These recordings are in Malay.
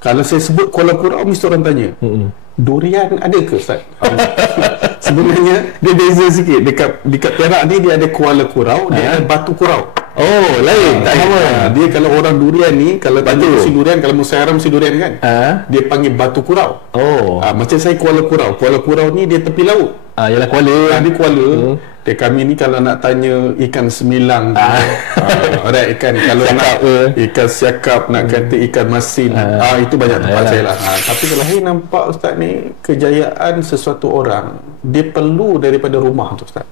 Kalau saya sebut Kuala Kurau, mesti orang tanya, durian ada ke Ustaz? Sebenarnya dia beza sikit. Dekat Perak ni dia ada Kuala Kurau, dia ada Batu Kurau. Oh, lain, tak sama. Dia kalau orang durian ni, kalau tanya mesti durian, kalau Musyaram mesti durian kan? Dia panggil Batu Kurau. Macam saya Kuala Kurau. Kuala Kurau ni dia tepi laut. Yalah Kuala. Dia Kuala. Dia kami ni kalau nak tanya ikan semilang, ada ikan, kalau nak ikan siakap, nak kata ikan masin, itu banyak tempat saya lah. Tapi kalau saya nampak Ustaz ni, kejayaan sesuatu orang dia perlu daripada rumah tu Ustaz.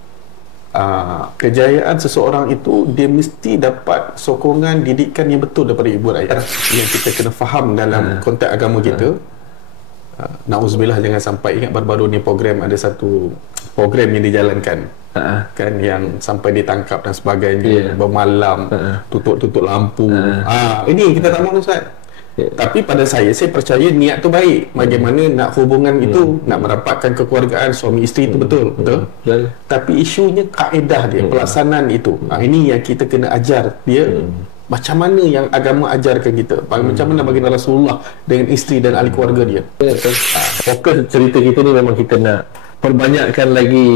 Kejayaan seseorang itu dia mesti dapat sokongan didikan yang betul daripada ibu ayah. Yang kita kena faham dalam konteks agama kita. Na'udzubillah, jangan sampai ingat baru-baru ni ada satu program yang dijalankan kan, yang sampai ditangkap dan sebagainya, bermalam, tutup lampu. Ini kita tak mahu Ustaz. Tapi pada saya percaya niat tu baik. Bagaimana nak hubungan itu, nak merapatkan kekeluargaan suami isteri itu betul. Tapi isunya kaedah dia, pelaksanaan itu. Ini yang kita kena ajar dia. Macam mana yang agama ajarkan kita, macam mana baginda Rasulullah dengan isteri dan ahli keluarga dia. Fokus cerita kita ni memang kita nak perbanyakkan lagi,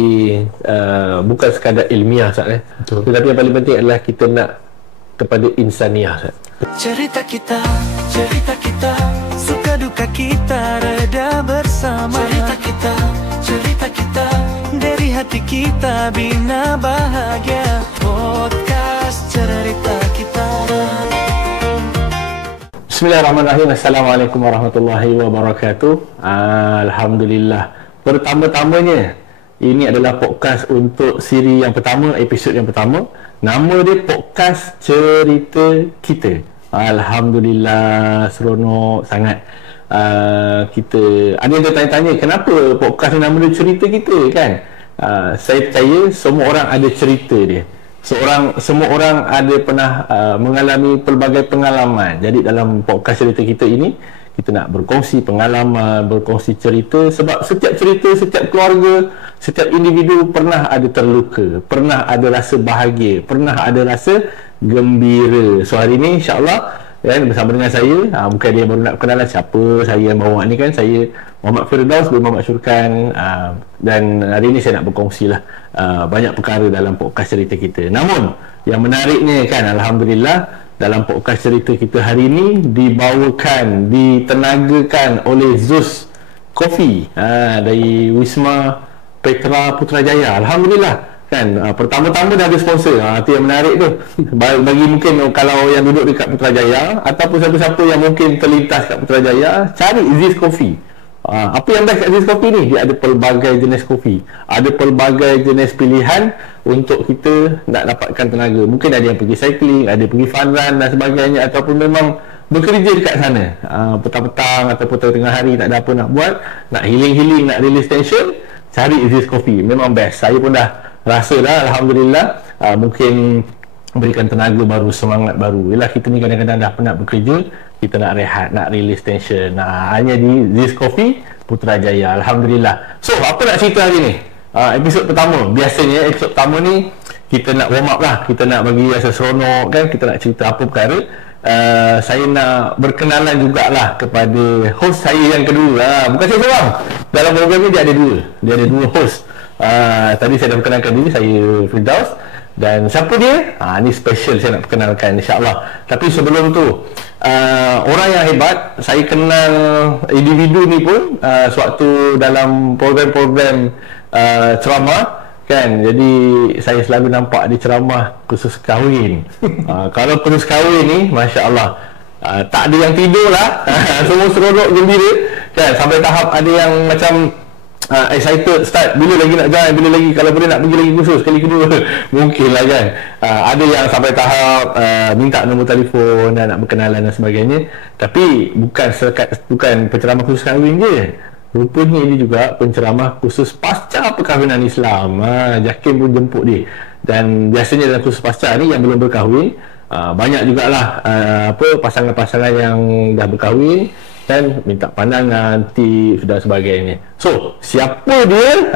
bukan sekadar ilmiah Ustaz, tetapi yang paling penting adalah kita nak kepada insaniah Ustaz. Cerita kita, suka duka kita reda bersama. Cerita kita, dari hati kita bina bahagia. Podcast Cerita Kita. Bismillahirrahmanirrahim. Assalamualaikum warahmatullahi wabarakatuh. Alhamdulillah. Pertama-tamanya, ini adalah podcast untuk siri yang pertama, episod yang pertama. Nama dia Podcast Cerita Kita. Alhamdulillah, seronok sangat. Kita ada yang tanya-tanya, kenapa podcast ni nama dia Cerita Kita kan? Saya percaya semua orang ada cerita dia. Semua orang ada pernah mengalami pelbagai pengalaman. Jadi dalam podcast Cerita Kita ini, kita nak berkongsi pengalaman, berkongsi cerita, sebab setiap cerita, setiap keluarga, setiap individu pernah ada terluka, pernah ada rasa bahagia, pernah ada rasa gembira. So hari ini insya-Allah bersama dengan saya, mungkin dia baru nak kenalan siapa saya yang bawa ni kan. Saya Muhammad Firdaus bin Muhammad Syurkan, dan hari ini saya nak berkongsi lah banyak perkara dalam podcast Cerita Kita. Namun yang menariknya kan, Alhamdulillah, dalam podcast Cerita Kita hari ini ditenagakan oleh Zeus Coffee dari Wisma Petra Putrajaya. Alhamdulillah kan, pertama-tama dah ada sponsor. Itu yang menarik tu. Bagi mungkin kalau yang duduk dekat Putrajaya ataupun siapa-siapa yang mungkin terlintas kat Putrajaya, cari Zeus Coffee. Apa yang best kat Zeus Coffee ni? Dia ada pelbagai jenis kopi, ada pelbagai jenis pilihan untuk kita nak dapatkan tenaga. Mungkin ada yang pergi cycling, ada pergi fun run dan sebagainya, ataupun memang bekerja dekat sana petang-petang ataupun tengah hari tak ada apa nak buat, nak healing, nak release tension, cari Zeus Coffee. Memang best. Saya pun dah rasa dah, Alhamdulillah, mungkin berikan tenaga baru, semangat baru. Yalah, kita ni kadang-kadang dah penat bekerja, kita nak rehat, nak release tension. Hanya di Zeus Coffee Putrajaya. Alhamdulillah. So, apa nak cerita hari ni? Episod pertama. Biasanya episod pertama ni kita nak warm up lah, kita nak bagi rasa seronok kan, kita nak cerita apa perkara. Saya nak berkenalan jugalah kepada host saya yang kedua. Bukan saya seorang. Dalam program ni dia ada dua host. Tadi saya dah perkenalkan diri, saya Firdaus. Dan siapa dia? Ni special saya nak perkenalkan, insyaAllah. Tapi sebelum tu, orang yang hebat, saya kenal individu ni pun sewaktu dalam program-program ceramah kan. Jadi saya selalu nampak dia ceramah khusus kahwin. Kalau khusus kahwin ni, Masya-Allah, tak ada yang tidur lah. Semua seronok, gembira kan. Sampai tahap ada yang macam excited, start bila lagi nak join, bila lagi, kalau boleh nak pergi lagi khusus kali kedua. Mungkin lah kan. Ada yang sampai tahap minta nombor telefon dan nak berkenalan dan sebagainya. Tapi bukan penceramah khusus kahwin je, rupanya dia juga penceramah khusus pasca perkahwinan Islam. Jakim pun jemput dia. Dan biasanya dalam khusus pasca ni yang belum berkahwin, banyak jugalah pasangan-pasangan yang dah berkahwin dan minta pandangan, tips dan sebagainya. So, siapa dia?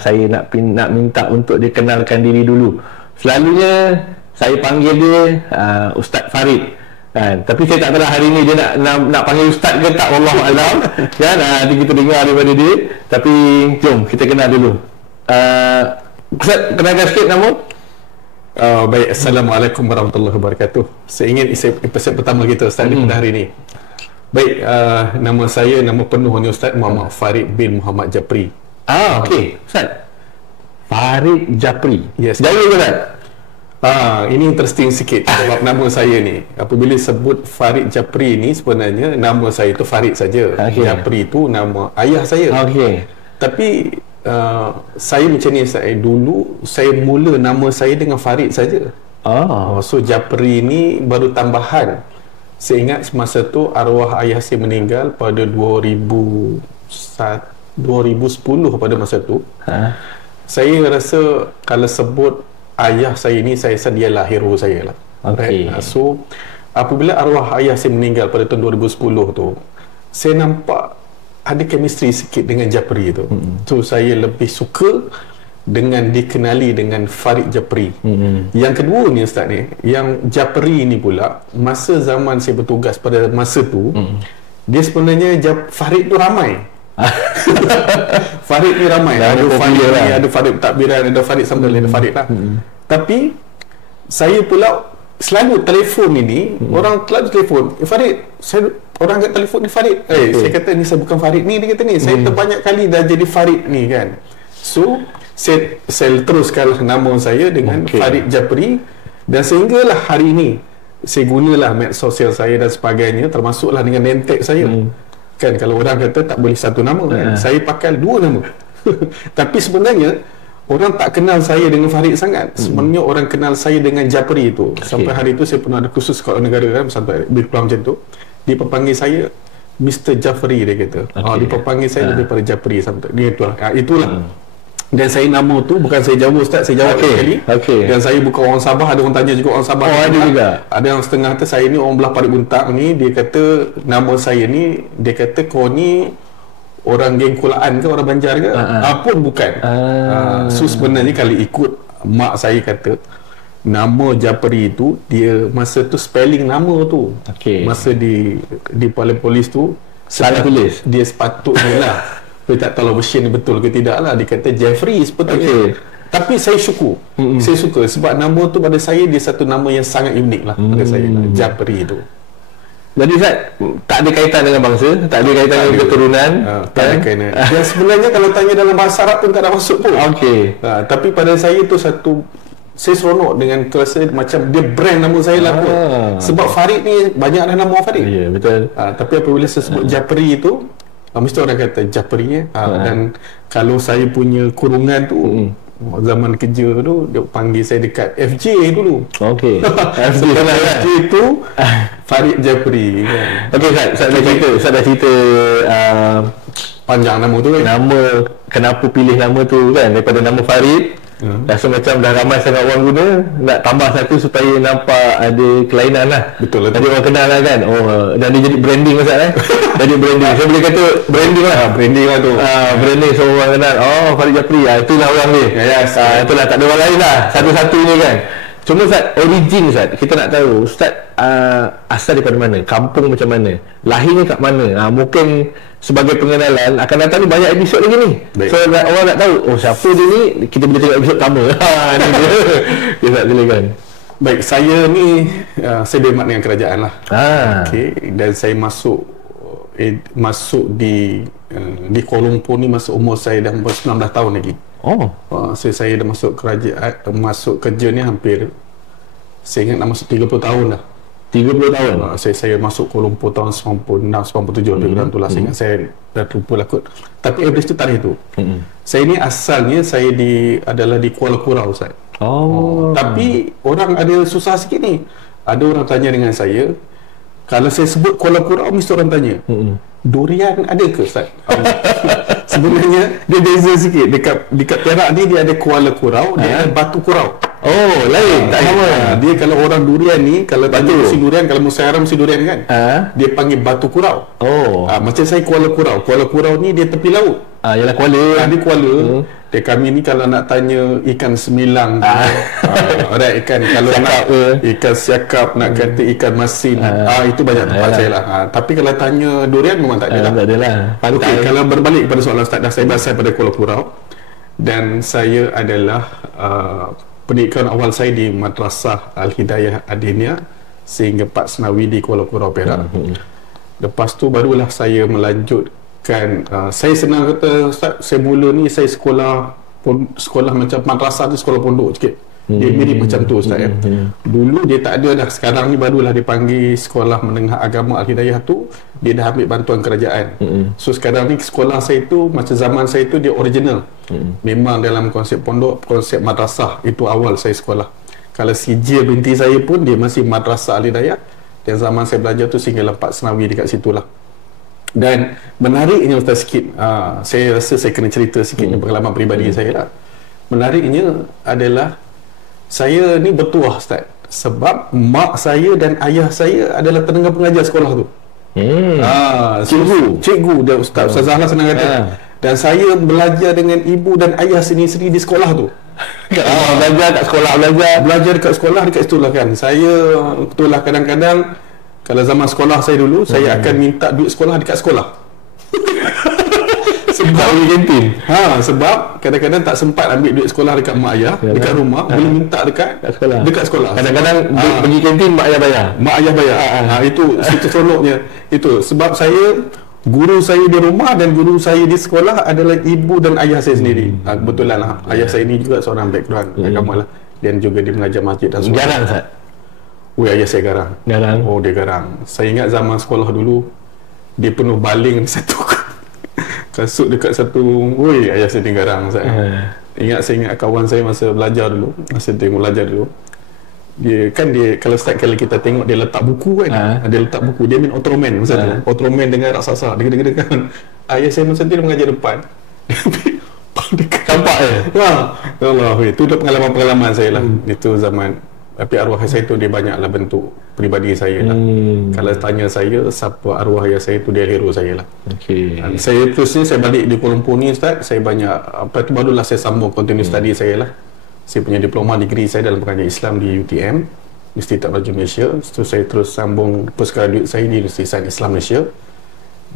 Saya nak minta untuk dia kenalkan diri dulu. Selalunya saya panggil dia Ustaz Farid. Kan? Tapi saya tak tahu hari ni dia nak panggil ustaz ke tak, wallahu alam. Kan? Nanti kita dengar daripada dia. Tapi jom kita kenal dulu. Ustaz, kenalkan sikit nama. Baik, Assalamualaikum warahmatullahi wabarakatuh. Saya ingin episod pertama kita Ustaz pada hari ini. Baik, nama saya, nama penuh ni Ustaz Muhammad Farid bin Muhammad Japri. Okey, Ustaz. Farid Japri. Yes. Jauh ke Ustaz? Ini interesting sikit sebab nama saya ni, apabila sebut Farid Japri ni, sebenarnya nama saya tu Farid saja. Japri tu nama ayah saya. Tapi saya macam ni, dulu saya mula nama saya dengan Farid saja. So Japri ni baru tambahan. Saya ingat semasa tu arwah ayah saya meninggal pada 2010 pada masa tu. Saya rasa kalau sebut ayah saya ni, saya rasa dialah hero saya lah. So apabila arwah ayah saya meninggal pada tahun 2010 tu, saya nampak ada chemistry sikit dengan Japri tu. So saya lebih suka dengan dikenali dengan Farid Japri. Yang kedua ni Ustaz ni, yang Japri ni pula, masa zaman saya bertugas pada masa tu, dia sebenarnya Farid tu ramai. Farid ni ramai. Ada Farid ni, ada Farid Takbiran, ada Farid Sambil, ada Farid lah. Tapi saya pula selalu telefon ini, orang selalu telefon, Farid, orang angkat telefon ni Farid. Saya kata ni saya bukan Farid ni, dia kata ni saya terbanyak kali dah jadi Farid ni kan. So saya teruskan nama saya dengan Farid Japri, dan sehinggalah hari ini saya gunalah medsos sosial saya dan sebagainya, termasuklah dengan name tag saya. Kan kalau orang kata tak boleh satu nama kan, saya pakai dua nama. Tapi sebenarnya orang tak kenal saya dengan Farid sangat. Sebenarnya orang kenal saya dengan Japri itu. Sampai hari itu saya pernah ada kursus sekolah negara kan, sampai lebih kurang macam tu. Dia panggil saya Mr. Jafri, dia kata. Dia panggil saya daripada Japri sampai dia itulah. Dan saya nama tu bukan saya jawab Ustaz, saya jawab sekali. Dan saya bukan orang Sabah, ada orang tanya juga orang Sabah. Ada juga. Ada yang setengah kata saya ni orang belah Parit Buntang ni, dia kata nama saya ni, dia kata kau ni orang geng Kulaan ke, orang Banjar ke? Pun bukan. So sebenarnya kalau ikut mak saya kata, nama Japri tu, dia masa tu spelling nama tu. Masa di polis tu salah tulis. Dia sepatutnya lah. Saya tak tahu version ni betul ke tidak lah. Dia kata Jeffrey sepatutnya. Tapi saya syukur. Saya suka sebab nama tu pada saya dia satu nama yang sangat unik lah pada saya. Japri tu. Jadi Ustaz, tak ada kaitan dengan bangsa, tak ada kaitan dengan keturunan. Tak ada kaitan. Dan sebenarnya kalau tanya dalam bahasa Arab pun tak ada masuk pun. Tapi pada saya tu satu, saya seronok dengan terasa macam dia brand nama saya lah pun. Sebab Farid ni banyak dah nama Farid. Ya, betul. Tapi apabila saya sebut Japri tu, mesti orang kata Japri dan kalau saya punya kurungan tu zaman kerja tu, dia panggil saya dekat FJ dulu. FJ tu Farid Japri kan. Ustaz dah cerita panjang nama tu kan. Nama, kenapa pilih nama tu kan, daripada nama Farid. Rasa macam dah ramai sangat orang guna, nak tambah satu supaya nampak ada kelainan lah. Betul lah. Tadi orang kenal lah kan. Dan dia jadi branding Ustaz jadi branding. Saya boleh kata branding lah. Branding lah tu. Branding, so orang kenal, Farid Japri, itulah orang dia. Itulah, tak ada orang lain lah, satu-satunya kan. Cuma Ustaz, origin Ustaz, kita nak tahu Ustaz asal daripada mana, kampung macam mana, lahirnya kat mana. Mungkin sebagai pengenalan akan datang ni banyak episod lagi ni. So orang nak tahu siapa dia ni, kita boleh tengok episod pertama. Ni dia. Ustaz silakan. Baik, saya ni saya berkhidmat dengan kerajaan lah. Dan saya masuk di Kuala Lumpur ni masa umur saya dah 19 tahun lagi. Saya dah masuk kerajaan, masuk kerja ni hampir, saya ingat dah masuk 30 tahun dah. 30 tahun? Saya masuk Kuala Lumpur tahun 96, 97 lebih kurang tu lah. Saya ingat, saya dah lupa lah kot. Tapi average tu tarikh tu. Saya ni asalnya saya adalah di Kuala Kurau Ustaz. Tapi orang ada susah sikit ni. Ada orang tanya dengan saya, kalau saya sebut Kuala Kurau, mesti orang tanya, durian ada ke Ustaz? Sebenarnya dia beza sikit. Dekat Perak ni dia ada Kuala Kurau, dia ada Batu Kurau. Lain, tak sama. Dia kalau orang durian ni, kalau tanya mesti durian, kalau Musairam mesti durian kan. Dia panggil Batu Kurau. Macam saya Kuala Kurau. Kuala Kurau ni dia tepi laut. Yalah Kuala. Dia Kuala. Dia kami ni kalau nak tanya ikan semilang, alright, ikan kalau nak ikan siakap, nak kata ikan masin, itu banyak tempat saya lah. Tapi kalau tanya durian memang tak ada lah. Tak ada lah. Okey, kalau berbalik kepada soalan Ustaz, dah saya berasal pada Kuala Kurau dan saya adalah pendidikan awal saya di Madrasah Al-Hidayah Adenia sehingga Pak Senawi di Kuala Kurau, Perak. Lepas tu barulah saya melanjutkan, saya senang kata Ustaz, saya mula ni saya sekolah macam madrasah tu, sekolah pondok sikit. Dia mirip macam tu Ustaz ya. Dulu dia tak ada dah, sekarang ni barulah dipanggil Sekolah Menengah Agama Al-Hidayah tu, dia dah ambil bantuan kerajaan. So sekarang ni sekolah saya tu macam zaman saya tu dia original. Memang dalam konsep pondok, konsep madrasah, itu awal saya sekolah. Kalau sijil binti saya pun dia masih Madrasah Al-Hidayah, dan zaman saya belajar tu singgah Pak Senawi dekat situlah. Dan menariknya Ustaz sikit, saya rasa saya kena cerita sikit pengalaman peribadi saya lah. Menariknya adalah saya ni bertuah Ustaz, sebab mak saya dan ayah saya adalah tenaga pengajar sekolah tu. Cikgu dia Ustaz Zahla senang kata. Dan saya belajar dengan ibu dan ayah sendiri di sekolah tu. Belajar kat sekolah, belajar dekat sekolah, dekat situ lah kan. Saya betul lah kadang-kadang kalau zaman sekolah saya dulu, saya akan minta duit sekolah dekat sekolah. Sebab kantin. Sebab kadang-kadang tak sempat ambil duit sekolah dekat mak ayah, dekat rumah, boleh minta dekat sekolah. Kadang-kadang pergi kantin mak ayah bayar. Mak ayah bayar. Itu seronoknya. Itu sebab guru saya di rumah dan guru saya di sekolah adalah ibu dan ayah saya sendiri. Kebetulan lah, ayah saya ni juga seorang background agama lah, dan juga dia mengajar masjid dan sekolah. Garang Ustaz? Ayah saya garang. Oh, dia garang. Saya ingat zaman sekolah dulu, dia penuh baling satu kasut dekat satu. Ayah saya dia garang Ustaz. Saya ingat kawan saya masa belajar dulu, masa tengok belajar dulu, dia kalau start kali kita tengok dia letak buku kan, dia letak buku, dia main Ultraman masa tu, Ultraman dengan raksasa deg-deg kan. Ayah saya masa tu dia mengajar depan. Campak Allah, itu dah pengalaman-pengalaman saya lah. Itu zaman. Tapi arwah saya tu dia banyaklah bentuk peribadi saya lah. Kalau tanya saya siapa arwah ayah saya tu, dia hero saya lah. Saya terusnya saya balik di Kuala Lumpur ni Ustaz, saya banyak apa tu, barulah saya sambung continue study saya lah. Saya punya diploma degree saya dalam pengajian Islam di UTM, Universiti Tak Baju Malaysia. Setelah saya terus sambung postgraduate saya di Universiti Sains Islam Malaysia,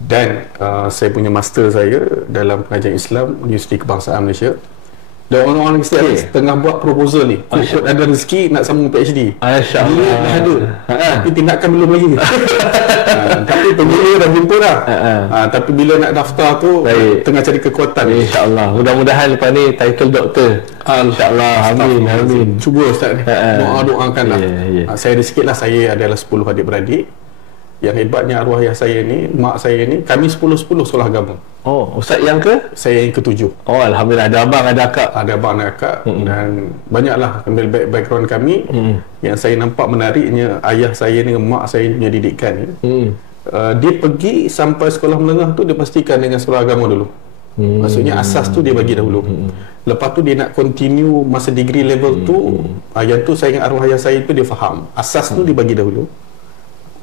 dan saya punya master saya dalam pengajian Islam di Universiti Kebangsaan Malaysia. Dan orang-orang tengah buat proposal ni, ada rezeki nak sambung PhD. InsyaAllah dah ada, tapi tindakan belum lagi. Tapi pemilih dah jumpa dah. Tapi bila nak daftar tu, tengah cari kekuatan. InsyaAllah, mudah-mudahan lepas ni title doktor. InsyaAllah, amin. Cuba Ustaz ni, doakan lah. Saya ada sikit lah, saya adalah 10 adik-beradik. Yang hebatnya arwah ayah saya ni, mak saya ni, kami 10-10 sekolah agama. Ustaz yang ke? Saya yang ke-7. Alhamdulillah, ada abang, ada akak. Ada abang, ada akak. Dan banyaklah ambil background kami. Yang saya nampak menariknya, ayah saya ni, mak saya punya didikan ni, dia pergi sampai sekolah menengah tu, dia pastikan dengan sekolah agama dulu. Maksudnya asas tu dia bagi dahulu. Lepas tu dia nak continue masa degree level tu, yang tu saya ingat arwah ayah saya tu dia faham asas tu dia bagi dahulu.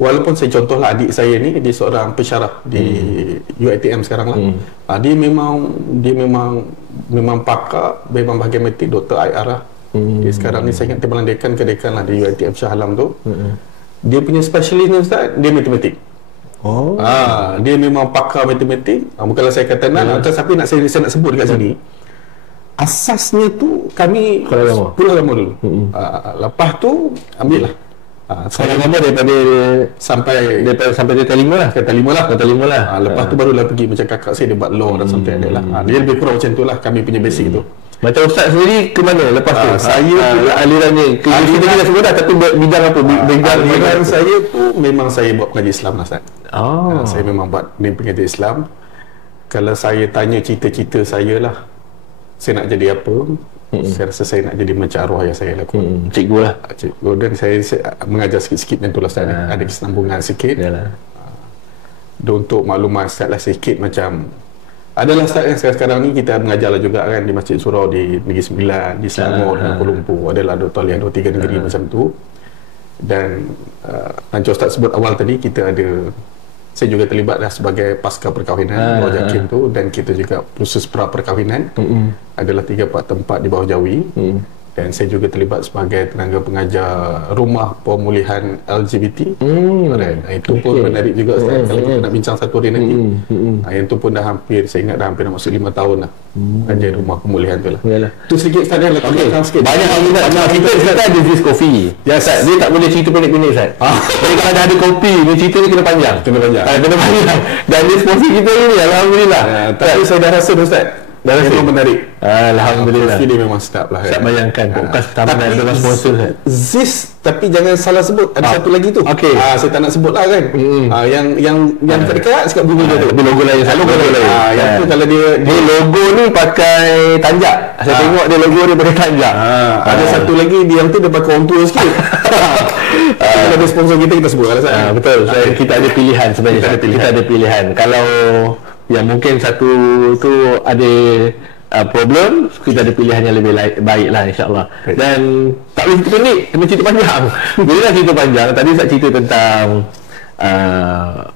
Walaupun saya contohlah adik saya ni, dia seorang pensyarah di UiTM sekarang lah. Dia memang pakar, memang bahagian matematik, Dr. IR lah. Dia sekarang ni saya ingat timbalan dekan ke dekan lah di UiTM Shah Alam tu. Dia punya specialist ni Ustaz, dia matematik. Dia memang pakar matematik. Bukanlah saya kata tapi saya nak sebut dekat sini, asasnya tu kami Pulau Agama dulu. Lepas tu ambil lah sekolah agama daripada sampai data 5 lah. Lepas tu barulah pergi macam kakak saya, dia buat law dan sampai ada lah. Dia lebih kurang macam tu lah kami punya basic tu. Macam Ustaz sendiri ke mana lepas tu? Saya alirannya ke universiti dah sebut dah, tapi bidang apa? Bidang saya tu memang saya buat pengajian Islam lah Ustaz. Saya memang buat pengajian Islam. Kalau saya tanya cita-cita saya lah, saya nak jadi apa? Saya rasa saya nak jadi macam arwah ayah saya lah. Cikgu lah. Cikgu, dan saya mengajar sikit-sikit macam tu lah Ustaz. Ada kesinambungan sikit. Untuk maklumat Ustaz lah sikit, macam adalah Ustaz yang sekarang ni kita mengajar lah juga kan di Masjid Surau di Negeri Sembilan, di Selangor, di Kuala Lumpur. Adalah Dr. Lian 2-3 negeri macam tu. Dan macam Ustaz sebut awal tadi, kita ada saya juga terlibat dah sebagai pasca perkahwinan Bawah Jakim tu, dan kita juga proses pra perkahwinan adalah 3-4 tempat di Bawah Jawi. Dan saya juga terlibat sebagai tenaga pengajar rumah pemulihan LGBT. Itu pun menarik juga Ustaz, kalau kita nak bincang satu hari nanti. Yang tu pun dah hampir, saya ingat dah hampir nak masuk 5 tahun lah ajar rumah pemulihan tu lah. Tu sedikit Ustaz, dah letak sikit. Banyak kita ada this coffee. Ya Ustaz, dia tak boleh cerita pendek-pendek Ustaz. Jadi kalau dah ada kopi, dia cerita ni kena panjang. Kena panjang. Dan this coffee kita ni alhamdulillah. Tapi saya dah rasa Ustaz, memang menarik. Alhamdulillah. Ini memang sedap lah. Tak bayangkan podcast pertama adalah sponsor kan. Zis, tapi jangan salah sebut. Ada satu lagi tu. Saya tak nak sebut lah kan. Yang dekat cakap Google tu. Tapi logo lain. Yang tu kalau dia logo ni pakai tanjak. Saya tengok dia logo dia pakai tanjak. Ada satu lagi yang tu dia pakai contour sikit. Kalau ada sponsor kita sebut lah. Betul. Kita ada pilihan sebenarnya. Kita ada pilihan. Kalau yang mungkin satu tu ada problem, kita ada pilihan yang lebih baik lah insyaAllah. Dan tak boleh cerita pendek, kena cerita panjang. Bila dah cerita panjang, tadi saya cerita tentang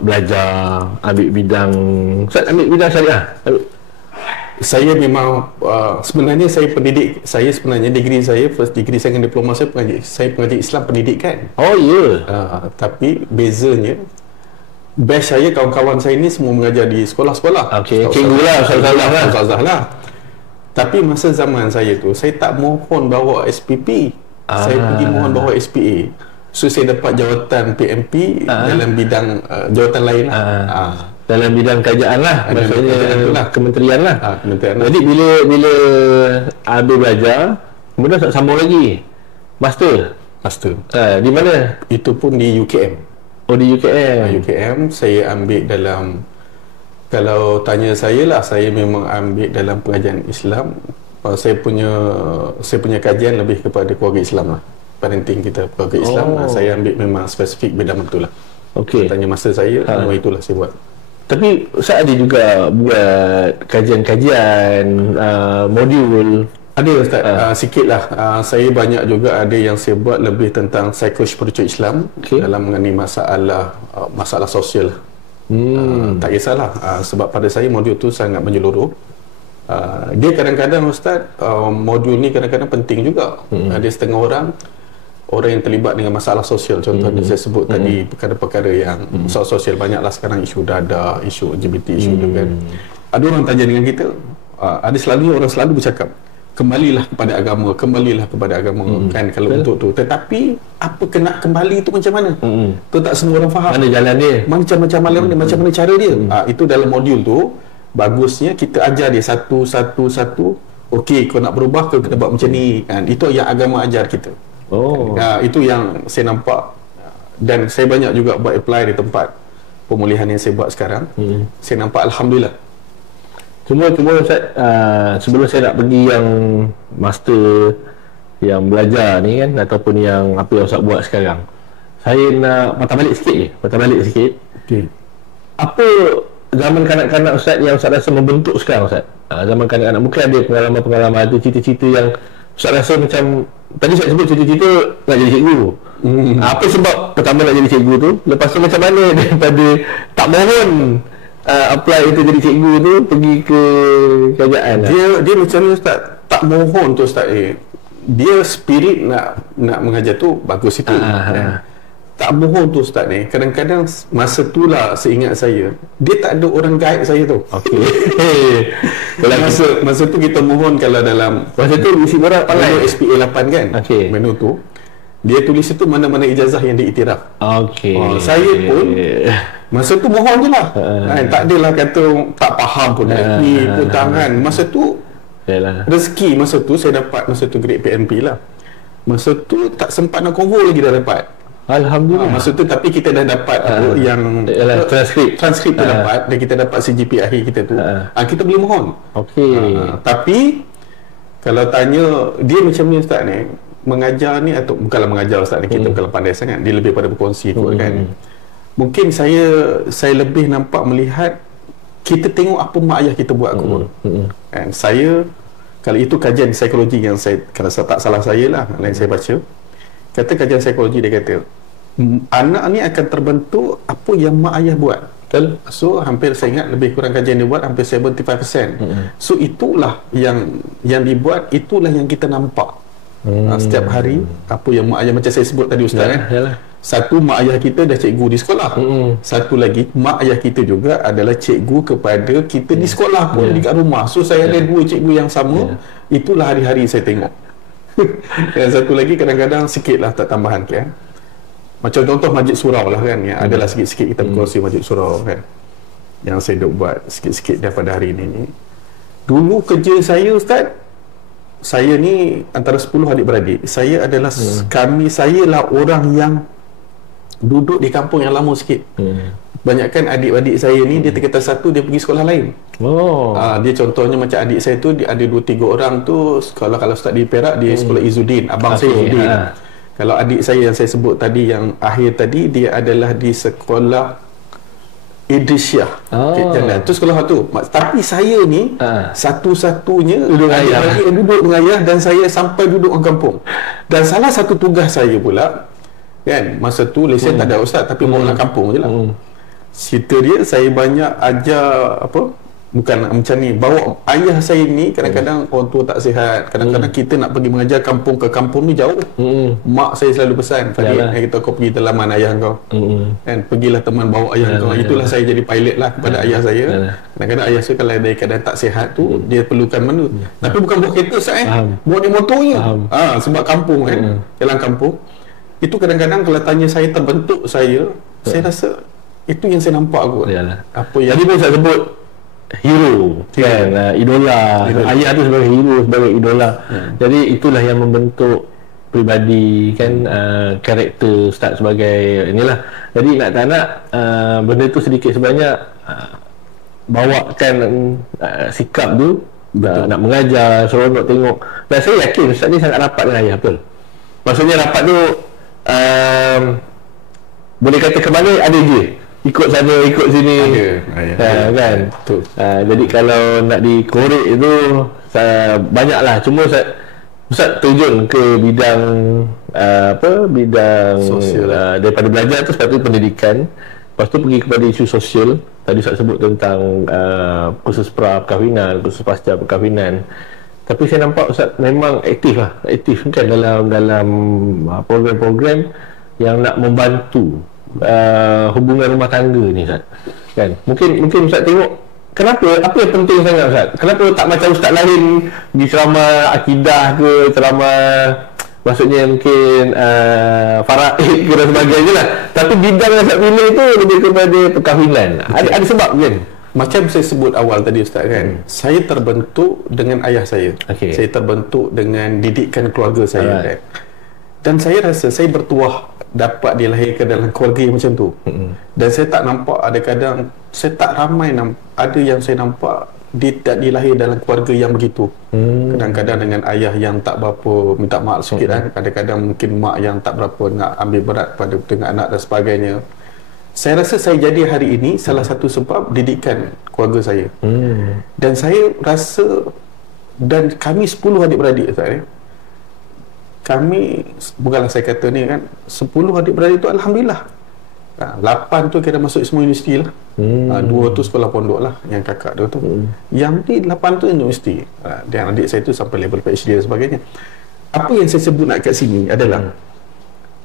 belajar, ambil bidang syariah. Saya memang sebenarnya saya pendidik. Saya sebenarnya first degree saya dengan diploma saya pengajar Islam pendidikan. Oh ya. Tapi bezanya batch saya, kawan-kawan saya ni semua mengajar di sekolah-sekolah. Cikgu lah, ustazah lah. Tapi masa zaman saya tu, saya tak mohon bawa SPP. Saya pergi mohon bawa SPA. So saya dapat jawatan PMP dalam bidang jawatan lain lah. Dalam bidang kerajaan lah, maksudnya kementerian lah. Jadi bila habis belajar, kemudian tak sambung lagi master. Di mana? Itu pun di UKM. Di UKM. UKM saya ambil dalam, kalau tanya saya lah, saya memang ambil dalam pengajian Islam. Saya punya kajian lebih kepada keluarga Islam lah, parenting kita keluarga Islam. Saya ambil memang spesifik bidang betul lah. Tanya masa saya, memang itulah saya buat. Tapi saya ada juga buat kajian-kajian modul. Ada Ustaz, sikit lah. Saya banyak juga ada yang saya buat lebih tentang psikospiritual Islam dalam mengenai masalah sosial. Tak kisahlah, sebab pada saya modul tu sangat menyeluruh. Dia kadang-kadang Ustaz, modul ni kadang-kadang penting juga. Ada setengah orang yang terlibat dengan masalah sosial. Contohnya saya sebut tadi perkara-perkara yang masalah sosial, banyaklah sekarang isu dada, isu LGBT, isu tu kan. Ada orang tanya dengan kita, orang selalu bercakap, kembalilah kepada agama kan, kalau untuk tu. Tetapi apa kena kembali tu macam mana? Tu tak semua orang faham. Mana jalan dia? Macam mana cara dia? Itu dalam modul tu bagusnya kita ajar dia satu. Okey, kau nak berubah kau kena buat macam ni kan. Itu yang agama ajar kita. Itu yang saya nampak, dan saya banyak juga buat apply di tempat pemulihan yang saya buat sekarang. Saya nampak alhamdulillah. Cuma Ustaz, sebelum saya nak pergi yang master, yang belajar ni kan, ataupun yang apa yang Ustaz buat sekarang, saya nak patah balik sikit. Apa zaman kanak-kanak Ustaz yang Ustaz rasa membentuk sekarang Ustaz? Zaman kanak-kanak, mungkin ada pengalaman-pengalaman, ada cita-cita yang Ustaz rasa macam, tadi saya sebut cita-cita nak jadi cikgu. Apa sebab pertama nak jadi cikgu tu? Lepas tu macam mana daripada tak mohon apply itu jadi cikgu tu pergi ke kerajaan? Dia macam ni Ustaz, tak mohon tu Ustaz. Dia spirit nak mengajar tu bagus itu. Tak mohon tu Ustaz ni. Kadang-kadang masa tu lah seingat saya, dia tak ada orang guide saya tu. Kalau masa tu kita mohon, kalau dalam masa tu isi berat menu SPA 8 kan. Menu tu dia tulis itu mana-mana ijazah yang diiktiraf. Saya pun masa tu mohon je lah. Tak adalah kata tak faham pun ni pun tangan. Masa tu rezeki, masa tu saya dapat, masa tu grade PMP lah. Masa tu tak sempat nak convo lagi dah dapat. Alhamdulillah. Masa tu tapi kita dah dapat yang transkrip tu dapat, dan kita dapat CGP akhir kita tu. Kita boleh mohon. Tapi kalau tanya dia macam ni Ustaz ni, mengajar ni, atau bukanlah mengajar Ustaz ni, kita bukanlah pandai sangat, dia lebih pada berkongsi kot kan. Mungkin saya lebih nampak melihat, kita tengok apa mak ayah kita buat kot. And saya, kalau itu kajian psikologi yang saya, kalau tak salah saya lah, yang saya baca, kata kajian psikologi, dia kata anak ni akan terbentuk apa yang mak ayah buat. Betul. So hampir saya ingat lebih kurang kajian dia buat hampir 75%. So itulah yang dibuat, itulah yang kita nampak setiap hari. Apa yang mak ayah macam saya sebut tadi Ustaz kan. Yalah. Satu, mak ayah kita dah cikgu di sekolah. Satu lagi, mak ayah kita juga adalah cikgu kepada kita di sekolah pun, dekat rumah. So saya ada dua cikgu yang sama. Itulah hari-hari saya tengok. Dan satu lagi, kadang-kadang sikit lah tak tambahan kan. Macam contoh Masjid Surau lah kan, yang adalah sikit-sikit kita berkongsi Masjid Surau kan, yang saya duk buat sikit-sikit daripada hari ini. Dulu kerja saya Ustaz, saya ni antara 10 adik-beradik. Saya adalah saya lah orang yang duduk di kampung yang lama sikit. Banyakkan adik-adik saya ni dia tingkatan 1 dia pergi sekolah lain. Dia contohnya macam adik saya tu, dia ada 2-3 orang tu sekolah, kalau start di Perak dia sekolah Izzuddin, abang saya Izzuddin. Kalau adik saya yang saya sebut tadi yang akhir tadi, dia adalah di sekolah Idrisyah. Itu sekolah tu. Tapi saya ni satu-satunya adik-adik yang duduk dengan ayah, dan saya sampai duduk orang kampung. Dan salah satu tugas saya pula kan, masa tu lesen tak ada Ustaz, tapi bawa orang kampung je lah. Cerita dia, saya banyak ajar bukan macam ni, bawa ayah saya ni kadang-kadang orang tua tak sihat, kadang-kadang kita nak pergi mengajar kampung ke kampung ni jauh. Mak saya selalu pesan, Fadil, kau pergi telaman ayah kau kan, pergilah teman bawa ayah kau. Itulah saya jadi pilot lah kepada ayah saya. Kadang-kadang ayah saya kalau ada keadaan tak sihat tu, dia perlukan mana, tapi bukan bawa kereta Ustaz bawa ni motornya. Sebab kampung kan, jalan kampung. Itu kadang-kadang kalau tanya saya terbentuk saya rasa itu yang saya nampak kot. Apa yang tadi pun saya sebut hero kan, idola. Ayah tu sebagai hero, sebagai idola. Jadi itulah yang membentuk peribadi kan, karakter Ustaz sebagai inilah. Jadi nak tak nak benda tu sedikit sebanyak bawakan sikap tu, nak mengajar, seronok tengok. Dan saya yakin Ustaz ni sangat rapat dengan ayah, betul? Maksudnya rapat tu boleh kata ke mana ada je, ikut sana ikut sini ada, kan betul. Jadi kalau nak dikorek itu banyaklah. Cuma Ustaz terjun ke bidang bidang sosial, daripada belajar tu satu pendidikan, lepas tu pergi kepada isu sosial. Tadi Ustaz sebut tentang kursus pra perkahwinan, kursus pasca perkahwinan. Tapi saya nampak Ustaz memang aktif kan dalam program-program yang nak membantu hubungan rumah tangga ni Ustaz. Kan? Mungkin Ustaz tengok kenapa, apa yang penting sangat Ustaz? Kenapa tak macam Ustaz lain di ceramah akidah ke, ceramah maksudnya mungkin faraid ke dan sebagainya lah. Tapi bidang yang Ustaz pilih tu lebih kepada perkahwinan. Ada sebab kan? Macam saya sebut awal tadi Ustaz kan, saya terbentuk dengan ayah saya. Saya terbentuk dengan didikan keluarga saya kan. Dan saya rasa saya bertuah dapat dilahirkan dalam keluarga yang macam tu. Dan saya tak nampak, ada kadang saya tak ramai ada yang saya nampak dia tak dilahir dalam keluarga yang begitu. Kadang-kadang dengan ayah yang tak berapa, minta maaf sikit kan, kadang-kadang mungkin mak yang tak berapa nak ambil berat pada dengan anak dan sebagainya. Saya rasa saya jadi hari ini salah satu sebab didikan keluarga saya. Dan saya rasa, dan kami 10 adik-beradik Ustaz, kami, bukanlah saya kata ni kan, 10 adik-beradik tu Alhamdulillah. 8 tu kira masuk semua universiti lah. 2 tu sekolah pondok lah, yang kakak tu. Yang ni 8 tu universiti. Dan adik saya tu sampai level PhD dan sebagainya. Apa yang saya sebut nak kat sini adalah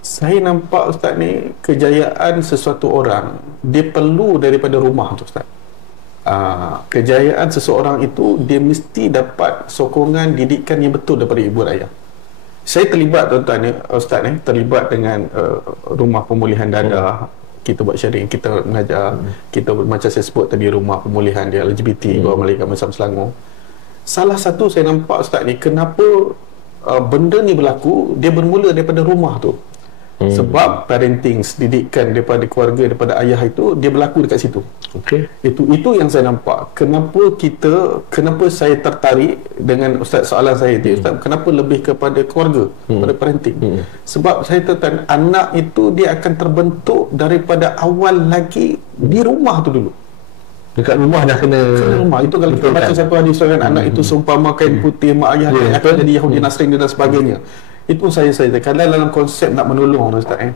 saya nampak Ustaz ni, kejayaan sesuatu orang dia perlu daripada rumah tu Ustaz. Kejayaan seseorang itu dia mesti dapat sokongan didikan yang betul daripada ibu dan ayah. Saya terlibat tuan-tuan ni, Ustaz ni terlibat dengan rumah pemulihan dadah. Kita buat sharing, kita mengajar, kita macam saya sebut tadi rumah pemulihan dia LGBT bawah Malaikat Mesam Selangor. Salah satu saya nampak Ustaz ni, kenapa benda ni berlaku, dia bermula daripada rumah tu. Sebab parenting, didikan daripada keluarga, daripada ayah itu, dia berlaku dekat situ. Itu yang saya nampak. Kenapa saya tertarik dengan Ustaz, soalan saya tadi Ustaz, kenapa lebih kepada keluarga, pada parenting? Sebab saya tertarik, anak itu dia akan terbentuk daripada awal lagi di rumah tu dulu. Dekat rumah dah kena rumah. Itu kalau kita baca satu hadis kan, anak itu seumpama kain putih, mak ayah dia akan jadi Yahudi Nasrani dan sebagainya. Itu saya kalau dalam konsep nak menolong Ustaz kan,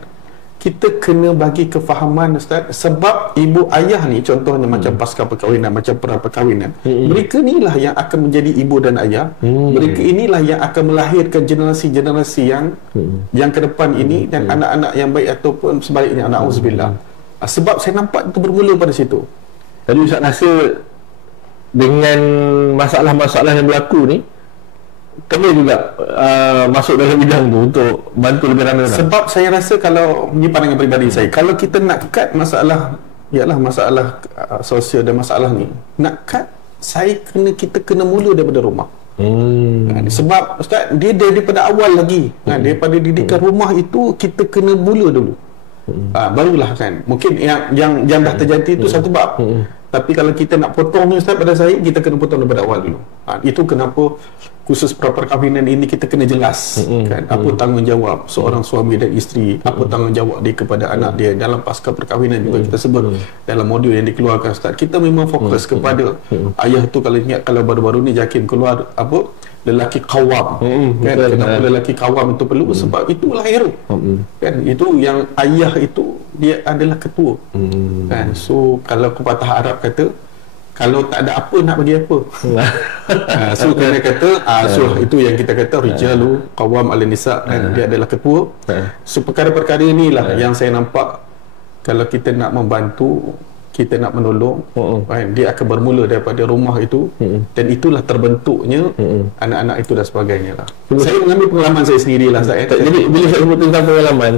kita kena bagi kefahaman Ustaz, sebab ibu ayah ni contohnya macam pasca perkahwinan, macam pra perkahwinan, mereka inilah yang akan menjadi ibu dan ayah, mereka inilah yang akan melahirkan generasi-generasi yang ke depan ini, dan anak-anak yang baik ataupun sebaliknya, na'udzubillah. Sebab saya nampak itu bermula pada situ. Jadi Ustaz rasa dengan masalah-masalah yang berlaku ni kena juga masuk dalam bidang tu untuk bantu lebih ramai orang. Sebab saya rasa, kalau ini pandangan peribadi saya, kalau kita nak cut masalah, ialah masalah sosial dan masalah ni, nak cut, kita kena mula daripada rumah. Sebab Ustaz, dia daripada awal lagi, daripada didikan rumah itu kita kena mula dulu. Barulah kan, mungkin yang dah terjadi itu satu bab. Tapi kalau kita nak potong ni Ustaz, pada saya kita kena potong daripada awal dulu. Itu kenapa khusus perkahwinan ini kita kena jelas kan, apa tanggungjawab seorang suami dan isteri, apa tanggungjawab dia kepada anak dia dalam pasca perkahwinan juga kita sebut dalam modul yang dikeluarkan Ustaz. Kita memang fokus kepada ayah tu. Kalau ingat, kalau baru-baru ni JAKIM keluar apa, lelaki qawwam, kan? Kenapa lelaki qawwam itu perlu? Sebab itulah hero, kan? Itu yang ayah itu dia adalah ketua, kan? So kalau pepatah Arab kata, kalau tak ada apa nak bagi apa. So kena kata so itu yang kita kata rijalu qawwam 'ala nisa, kan? Dia adalah ketua. So perkara-perkara inilah yang saya nampak, kalau kita nak membantu, kita nak menolong, kan? Dia akan bermula daripada rumah itu, dan itulah terbentuknya anak-anak itu dan sebagainya lah. Saya mengambil pengalaman saya sendirilah. Jadi bila saya sebut tentang pengalaman,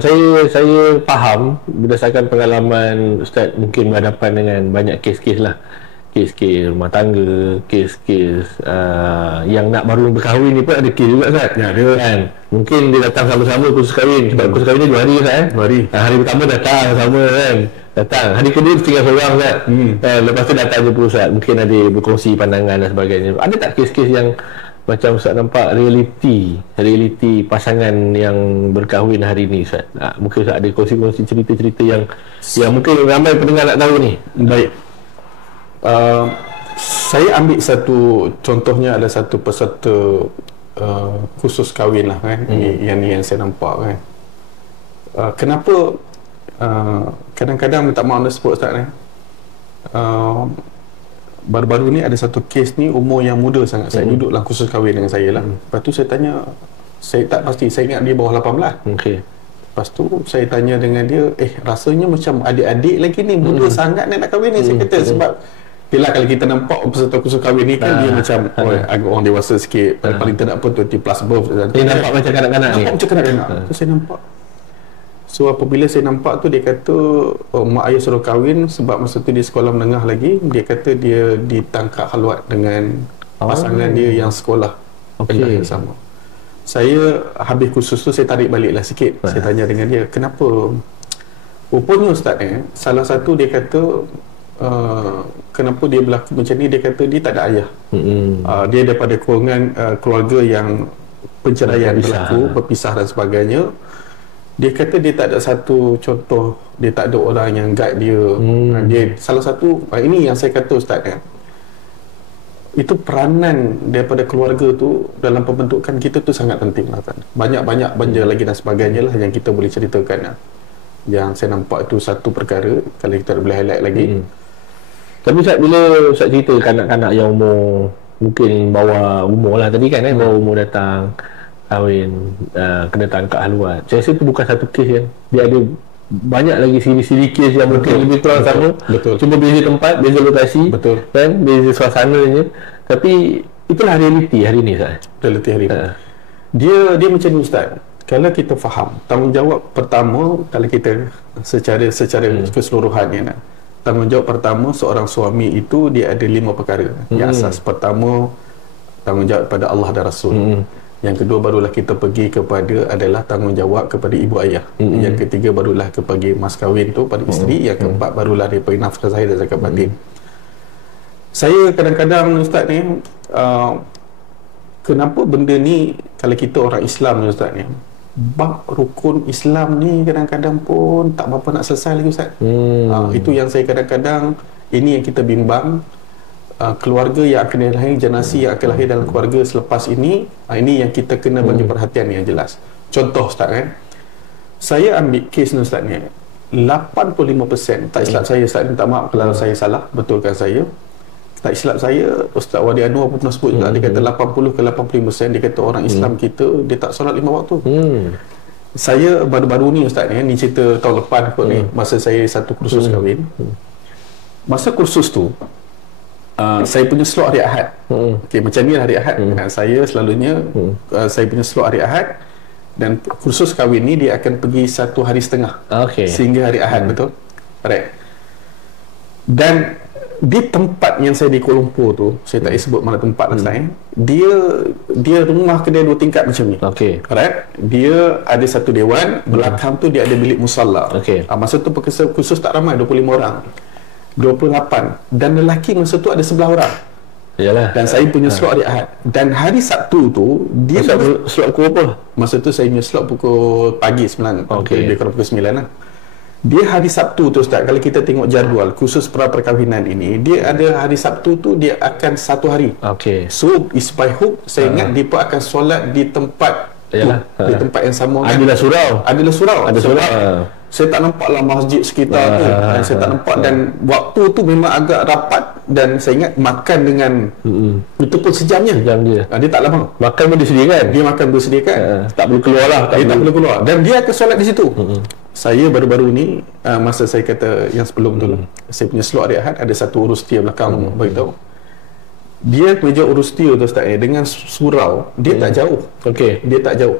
saya faham berdasarkan pengalaman Ustaz mungkin berhadapan dengan banyak kes-kes lah, kes-kes rumah tangga, kes-kes yang nak baru berkahwin ni pun ada kes juga Ustaz. Ya, ada kan. Mungkin dia datang sama-sama kursus kahwin, sebab kursus kahwin ni 2 hari Ustaz. 2 hari. Hari pertama datang sama kan. Datang. Hari kedua tinggal seorang Ustaz. Lepas tu datang jumpa Ustaz. Mungkin ada berkongsi pandangan dan sebagainya. Ada tak kes-kes yang macam Ustaz nampak realiti pasangan yang berkahwin hari ni Ustaz? Mungkin Ustaz ada kongsi-kongsi cerita-cerita yang mungkin ramai pendengar nak tahu ni. Baik. Saya ambil satu contohnya, ada satu peserta khusus kahwin lah kan, yang saya nampak kan. Kenapa kadang-kadang minta maaf sebut Ustaz kan, baru-baru ni ada satu kes ni umur yang muda sangat. Saya duduk dalam khusus kahwin dengan saya lah. Lepas tu saya tanya, saya tak pasti, saya ingat dia bawah 18. Lepas tu saya tanya dengan dia, rasanya macam adik-adik lagi ni, muda sangat nak kahwin ni. Saya kata sebab bila kalau kita nampak peserta khusus kahwin ni kan, dia macam agak orang dewasa sikit, paling tidak pun 20 plus above. Dia nampak macam kanak-kanak ni. Nampak macam kanak-kanak. Tu saya nampak. So apabila saya nampak tu, dia kata mak ayah suruh kahwin sebab masa tu dia sekolah menengah lagi. Dia kata dia ditangkap khalwat dengan pasangan dia yang sekolah rendah yang sama. Saya habis kursus tu, saya tarik balik lah sikit. Saya tanya dengan dia, kenapa? Rupanya Ustaz salah satu dia kata, kenapa dia berlaku macam ni, dia kata dia tak ada ayah. Dia daripada keluarga yang penceraian berlaku, berpisah dan sebagainya. Dia kata dia tak ada satu contoh, dia tak ada orang yang guide dia. Dia salah satu, ini yang saya kata Ustaz itu peranan daripada keluarga tu dalam pembentukan kita tu sangat penting lah kan. Banyak-banyak benda lagi dan sebagainya lah yang kita boleh ceritakan. Yang saya nampak itu satu perkara, kalau kita boleh highlight lagi. Tapi Ustaz, bila Ustaz cerita kanak-kanak yang umur mungkin bawah umur lah tadi kan, bawah umur datang kahwin, kena tangkap haluat, saya rasa itu bukan satu kes kan. Dia ada banyak lagi siri-siri kes yang mungkin lebih kurang sama. Cuma beza tempat, beza lokasi, kan, beza suasananya. Tapi itulah realiti hari ni Ustaz. Realiti hari ni. Dia macam ni Ustaz. Kalau kita faham tanggungjawab pertama, kalau kita secara keseluruhannya, tanggungjawab pertama seorang suami itu dia ada 5 perkara. Yang asas pertama, tanggungjawab pada Allah dan Rasul. Yang kedua barulah kita pergi kepada adalah tanggungjawab kepada ibu ayah. Yang ketiga barulah kepada mas kahwin tu pada isteri. Yang keempat barulah daripada nafkah zahir dan zakat batin. Saya kadang-kadang Ustaz ni, kenapa benda ni kalau kita orang Islam ni Ustaz ni, bab rukun Islam ni kadang-kadang pun tak berapa nak selesai lagi Ustaz. Itu yang saya kadang-kadang, ini yang kita bimbang. Keluarga yang akan lahir, generasi yang akan lahir dalam keluarga selepas ini yang kita kena bagi perhatian yang jelas. Contoh Ustaz kan, Saya ambil kes ni Ustaz ni 85%, tak silap saya Ustaz, minta maaf kalau saya salah, betulkan saya. Tak silap saya, Ustaz Wadi Anwar pun pernah sebut juga, dia kata 80 ke 85% dia kata orang Islam kita dia tak solat 5 waktu. Saya baru-baru ni Ustaz ni cerita tahun lepas kot ni, masa saya satu kursus kahwin. Masa kursus tu saya punya slot hari Ahad. Okey, macam ni hari Ahad. Saya selalunya saya punya slot hari Ahad, dan kursus kahwin ni dia akan pergi 1 hari setengah sehingga hari Ahad. Betul? Alright. Dan di tempat yang saya di Kuala Lumpur tu, saya tak sebut mana tempat lah saya. Dia rumah kedai 2 tingkat macam ni. Alright. Dia ada satu dewan, belakang tu dia ada bilik musalla. Masa tu peserta kursus tak ramai, 25 orang. 28, dan lelaki masa tu ada 11 orang. Yalah. Dan saya punya slot hari Ahad. Dan hari Sabtu tu dia slot pukul apa? Masa tu saya punya slot pukul pagi 9. Dia kurang pukul 9 lah. Dia hari Sabtu tu Ustaz, kalau kita tengok jadual khusus perkahwinan ini, dia ada hari Sabtu tu dia akan 1 hari. So is by hook, saya ingat dia pun akan solat di tempat di tempat yang sama. Adalah surau. Ada surau. Saya tak nampak lah masjid sekitar tu. Saya tak nampak, dan waktu tu memang agak rapat, dan saya ingat makan dengan itu pun sejamnya. Dia tak lama. Makan pun disediakan. Dia makan disediakan. Tak perlu keluar lah. Dia tak perlu keluar. Dan dia akan solat di situ. Saya baru-baru ni masa saya kata yang sebelum tu lah, saya punya slot hari Ahad ada satu urus dia belakang beritahu. Dia meja urus dia tu Ustaz dengan surau, dia tak jauh. Dia tak jauh.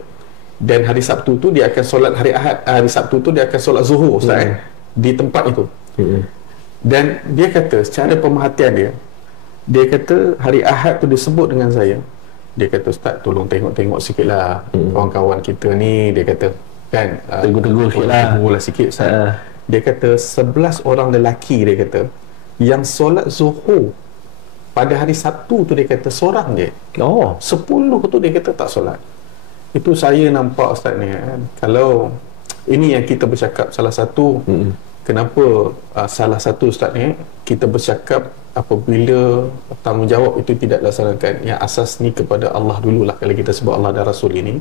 Dan hari Sabtu tu dia akan solat hari Ahad. Hari Sabtu tu dia akan solat Zuhur Ustaz di tempat itu. Dan dia kata secara pemerhatian dia kata hari Ahad tu dia sebut dengan saya. Dia kata, Ustaz tolong tengok-tengok sikitlah kawan-kawan kita ni, dia kata kan, tegur-tegur sikit Ustaz. Dia kata 11 orang lelaki, dia kata yang solat Zuhur pada hari Sabtu tu, dia kata seorang je. 10 tu dia kata tak solat. Itu saya nampak Ustaz ni kan, kalau ini yang kita bercakap salah satu kenapa salah satu Ustaz ni kita bercakap apabila tanggungjawab itu tidak dilaksanakan, yang asas ni kepada Allah dululah. Kalau kita sebut Allah dan Rasul ini,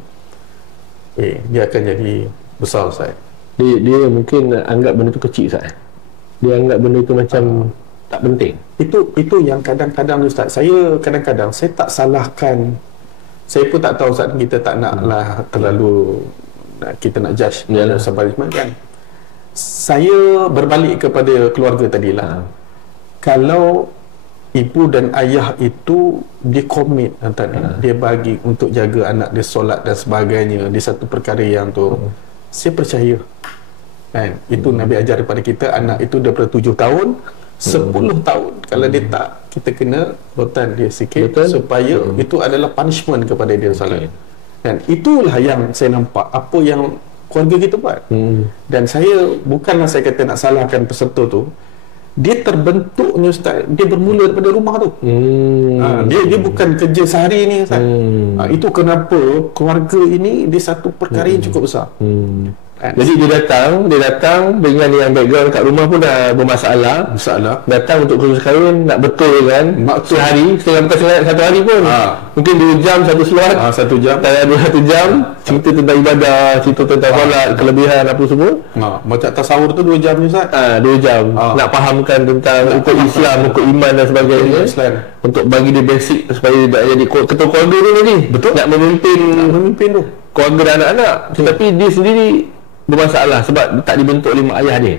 dia akan jadi besar Ustaz. Dia mungkin anggap benda tu kecil Ustaz. Dia anggap benda tu macam tak penting. Itu yang kadang-kadang Ustaz, saya kadang-kadang saya tak salahkan. Saya pun tak tahu Ustaz, kita tak naklah terlalu kita nak judge sampai kan. Saya berbalik kepada keluarga tadilah. Kalau ibu dan ayah itu dia komit dia bagi untuk jaga anak dia solat dan sebagainya di satu perkara yang tu, saya percaya kan, itu Nabi ajar kepada kita, anak itu daripada 7 tahun 10 tahun kalau dia tak, kita kena rotan dia sikit supaya itu adalah punishment kepada dia solat. Dan itulah yang saya nampak apa yang keluarga kita buat. Dan saya bukanlah saya kata nak salahkan peserta tu, dia terbentuknya Ustaz, dia bermula daripada rumah tu. Dia bukan kerja sehari ni Ustaz. Itu kenapa keluarga ini dia satu perkara yang cukup besar. Jadi dia datang dengan yang background kat rumah pun dah bermasalah. Datang untuk kursus kahwin nak betul kan, sehari, bukan satu hari pun, mungkin 2 jam satu slot, 1 jam, tak ada 1 jam, cerita tentang ibadah, cerita tentang solat, kelebihan apa semua. Macam tasawur tu 2 jam ni Ustaz. 2 jam nak fahamkan tentang hukum Islam, hukum iman dan sebagainya, untuk bagi dia basic supaya dia jadi ketua keluarga tu tadi. Betul. Nak memimpin tu keluarga dan anak-anak, tetapi dia sendiri bermasalah sebab tak dibentuk oleh mak ayah dia.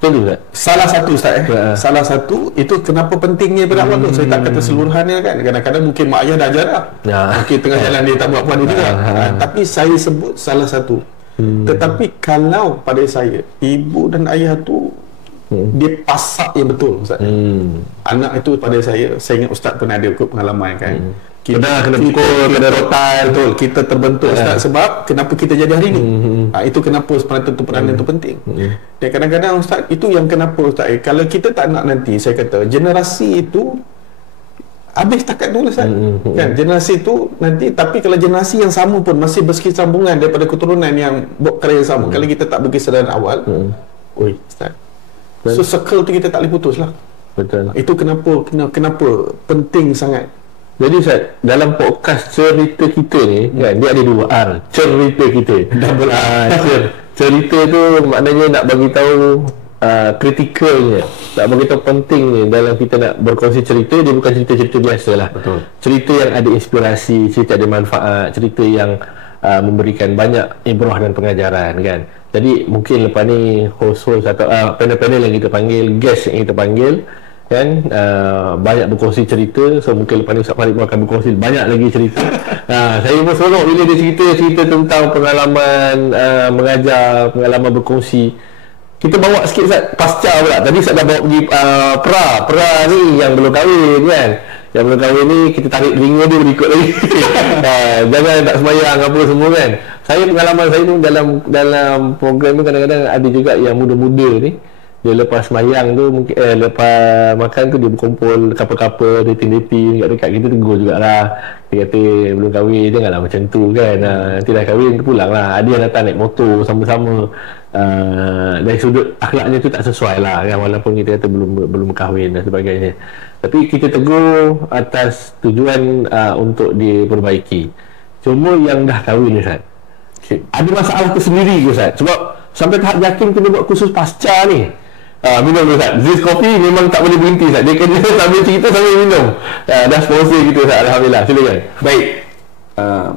Betul tak? Salah satu Ustaz salah satu itu kenapa pentingnya pada awal tu. Saya tak kata seluruhannya kan, kadang-kadang mungkin mak ayah dah ajar dah, mungkin tengah jalan dia tak buat apa juga, tapi saya sebut salah satu. Tetapi kalau pada saya, ibu dan ayah tu dia pasak yang betul Ustaz. Anak itu pada saya ingat Ustaz pun ada ikut pengalaman kan, kena pukul, kena rotan, betul, kita terbentuk Ustaz. Sebab kenapa kita jadi hari ni, itu kenapa peranan itu penting. Dan kadang-kadang Ustaz, itu yang kenapa Ustaz, kalau kita tak nak nanti, saya kata generasi itu habis takat dulu Ustaz. Kan generasi itu nanti, tapi kalau generasi yang sama pun masih bersambungan daripada keturunan yang buat perkara yang sama, kalau kita tak bagi sedaran awal, Ustaz, so circle tu kita tak boleh putus lah. Betul. Itu kenapa penting sangat. Jadi Ustaz, dalam podcast cerita kita ni kan, dia ada 2 R, cerita kita. Double R. cerita tu maknanya nak bagi tahu kritikalnya, nak bagi tahu pentingnya dalam kita nak berkongsi cerita. Dia bukan cerita-cerita biasa lah. Betul. Cerita yang ada inspirasi, cerita ada manfaat, cerita yang memberikan banyak ibrah dan pengajaran kan. Jadi mungkin lepas ni host-host atau panel-panel yang kita panggil, guest yang kita panggil kan, banyak berkongsi cerita. So mungkin lepas ni Ustaz Farid pun akan berkongsi banyak lagi cerita. Saya pun seronok bila dia cerita tentang pengalaman mengajar, pengalaman berkongsi. Kita bawa sikit Ustaz, pasca pula. Tadi Ustaz dah bawa pergi pra ni yang belum kahwin kan. Yang belum kahwin ni kita tarik ring dia berikut lagi. Jangan tak sembahyang apa semua kan. Saya pengalaman saya tu dalam program tu kadang-kadang ada juga yang muda-muda ni, dia lepas sembahyang tu mungkin lepas makan tu dia berkumpul couple-couple, dating-dating dekat-dekat. Kita tegur jugalah. Dia kata belum kahwin janganlah macam tu kan. Nanti dah kahwin pulang lah. Ada yang datang naik motor sama-sama. Dari sudut akhlaknya tu tak sesuai lah kan, walaupun kita kata belum kahwin dan sebagainya. Tapi kita tegur atas tujuan untuk diperbaiki. Cuma yang dah kahwin Ustaz, ada masalah tersendiri Ustaz. Sebab sampai tahap yakin kena buat khusus pasca ni. Minum Ustaz, Ziz Coffee memang tak boleh berhenti Ustaz. Dia kena sambil cerita sambil minum. Dah sponsor kita Ustaz, alhamdulillah. Silakan. Baik.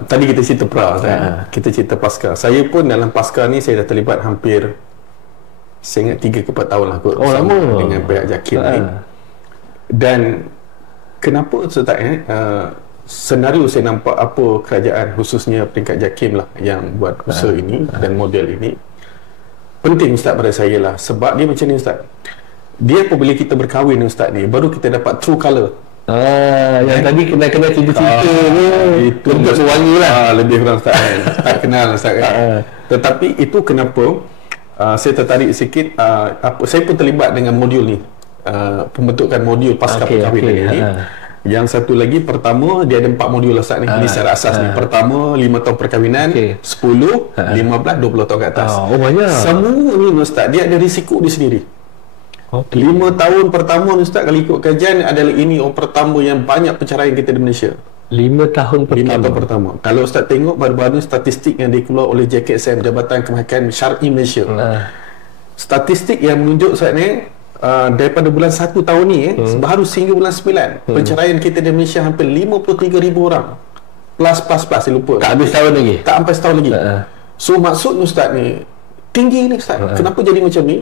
Tadi kita cerita pra kan? Kita cerita pasca. Saya pun dalam pasca ni saya dah terlibat hampir, saya ingat 3 ke 4 tahun lah kot. Lama dengan pihak JAKIM ni. Dan kenapa Ustaz senario saya nampak apa kerajaan khususnya peringkat JAKIM lah yang buat usaha ini dan model ini penting Ustaz pada saya lah. Sebab dia macam ni Ustaz, dia apabila kita berkahwin Ustaz ni baru kita dapat true colour. Yang tadi kena cerita-cerita ni itu untuk sewangi lah. Lebih kurang Ustaz kan. Tak kenal Ustaz kan. Tetapi itu kenapa saya tertarik sikit. Saya pun terlibat dengan modul ni, pembentukan modul pasca perkahwinan ini. Yang satu lagi, pertama dia ada 4 modul Ustaz ni. Ini secara asas ni. Pertama 5 tahun perkahwinan, 10, 15, 20 tahun ke atas. Banyak. Semua ni Ustaz dia ada risiko dia sendiri. 5 tahun pertama Ustaz, kalau ikut kajian adalah ini pertama yang banyak perceraian kita di Malaysia. 5 tahun pertama. Kalau Ustaz tengok baru-baru statistik yang dikeluar oleh JKSM, Jabatan Kemahiran Syar'i Malaysia. Statistik yang menunjuk Ustaz ni daripada bulan 1 tahun ni baru sehingga bulan 9 perceraian kita di Malaysia hampir 53,000 orang. Plus saya lupa. Tak habis tahun lagi. Tak sampai setahun lagi. So maksud Ustaz ni tinggi ni Ustaz. Kenapa jadi macam ni?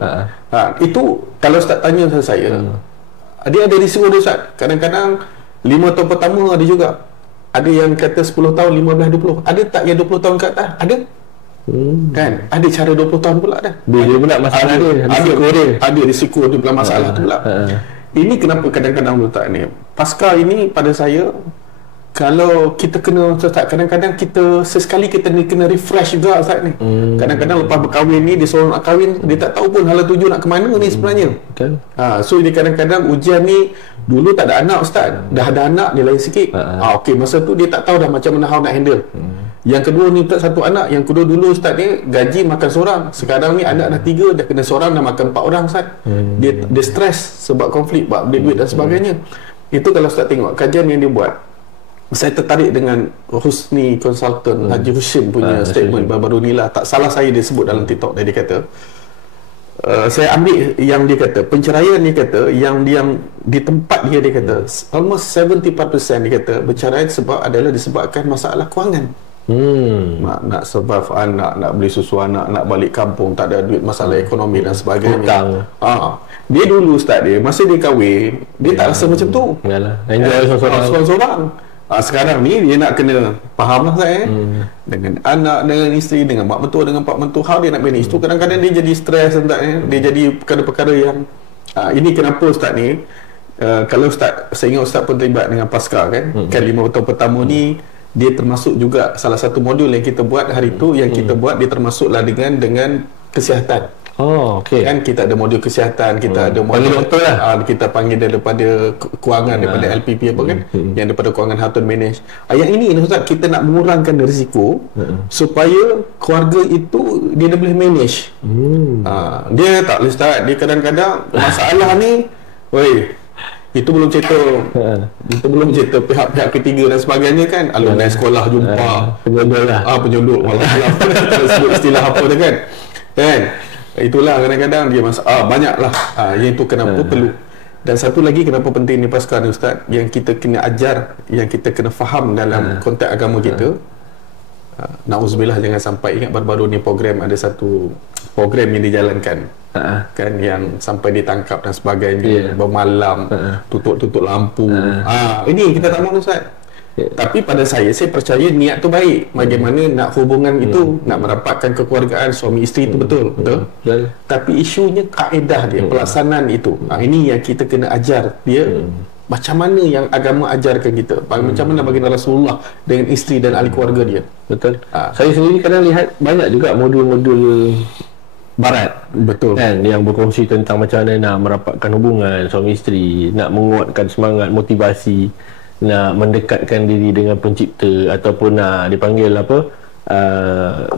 Itu kalau Ustaz tanya saya, dia ada risiko dia Ustaz. Kadang-kadang 5 tahun pertama ada juga. Ada yang kata 10 tahun, 15, 20. Ada tak yang 20 tahun ke atas? Ada. Kan? Ada cara 20 tahun pula dah. Dia pula masalah ada risiko dia pula masalah tu pula. Ini kenapa kadang-kadang Ustaz ni pasca ini pada saya, kalau kita kena Ustaz, kadang-kadang kita sesekali kita kena refresh juga Ustaz ni. Kadang-kadang lepas berkahwin ni dia seorang nak kahwin, dia tak tahu pun hala tuju nak ke mana ni sebenarnya. So dia kadang-kadang ujian ni, dulu tak ada anak Ustaz, dah ada anak dia lain sikit. Okey, masa tu dia tak tahu dah macam mana how nak handle. Yang kedua ni Ustaz satu anak, yang kedua dulu Ustaz ni gaji makan seorang. Sekarang ni anak dah 3, dah kena seorang dah makan 4 orang Ustaz. Dia stres sebab konflik, bab duit dan sebagainya. Itu kalau Ustaz tengok kajian yang dia buat. Saya tertarik dengan Husni Consultant Haji Hushim punya statement baru-baru ni lah. Tak salah saya dia sebut dalam TikTok dia kata, saya ambil yang dia kata, penceraian dia kata yang di tempat dia kata almost 74% dia kata bercerai sebab adalah disebabkan masalah kewangan. Nak survive anak, nak beli susu anak, nak balik kampung, tak ada duit, masalah ekonomi dan sebagainya. Dia dulu Ustaz dia masa dia kahwin, dia tak rasa macam tu. Yalah, enjoy seorang-seorang. Sekarang ni dia nak kena faham lah saya dengan anak, dengan isteri, dengan mak mentua, dengan pak mentua, how dia nak manage tu. Kadang-kadang dia jadi stres Ustaz, dia jadi perkara-perkara yang ini kenapa Ustaz ni kalau Ustaz, saya ingat Ustaz pun terlibat dengan pasca kan. Kan 5 tahun pertama ni dia termasuk juga salah satu modul yang kita buat hari tu, yang kita buat dia termasuklah dengan kesihatan. Kan kita ada modul kesihatan, kita ada modul doktor lah. Kita panggil daripada kewangan, daripada LPP apa kan, yang daripada kewangan how to manage. Yang ini Ustaz, kita nak mengurangkan risiko supaya keluarga itu dia dah boleh manage. Dia tak boleh Ustaz, dia kadang-kadang masalah ni itu belum cerita pihak-pihak ketiga dan sebagainya kan, alumni sekolah jumpa penyundul lah, penyundul walau sebut istilah apa dia kan. Kan? Itulah kadang-kadang dia banyaklah yang itu kenapa perlu. Dan satu lagi kenapa penting ni Pascal ni Ustaz, yang kita kena ajar, yang kita kena faham dalam konteks agama kita. Na'udzubillah, jangan sampai ingat baru-baru ni ada satu program yang dijalankan kan, yang sampai ditangkap dan sebagainya, bermalam, tutup lampu. Ini kita tak mahu Ustaz. Tapi pada saya percaya niat tu baik. Bagaimana nak hubungan itu, nak merapatkan kekeluargaan suami isteri itu betul. Tapi isunya kaedah dia, pelaksanaan itu. Ini yang kita kena ajar dia. Macam mana yang agama ajarkan kita, macam mana baginda Rasulullah dengan isteri dan ahli keluarga dia. Betul. Saya sendiri kadang lihat banyak juga modul-modul barat, betul kan, yang berkongsi tentang macam mana nak merapatkan hubungan suami isteri, nak menguatkan semangat, motivasi, nak mendekatkan diri dengan pencipta, ataupun nak dipanggil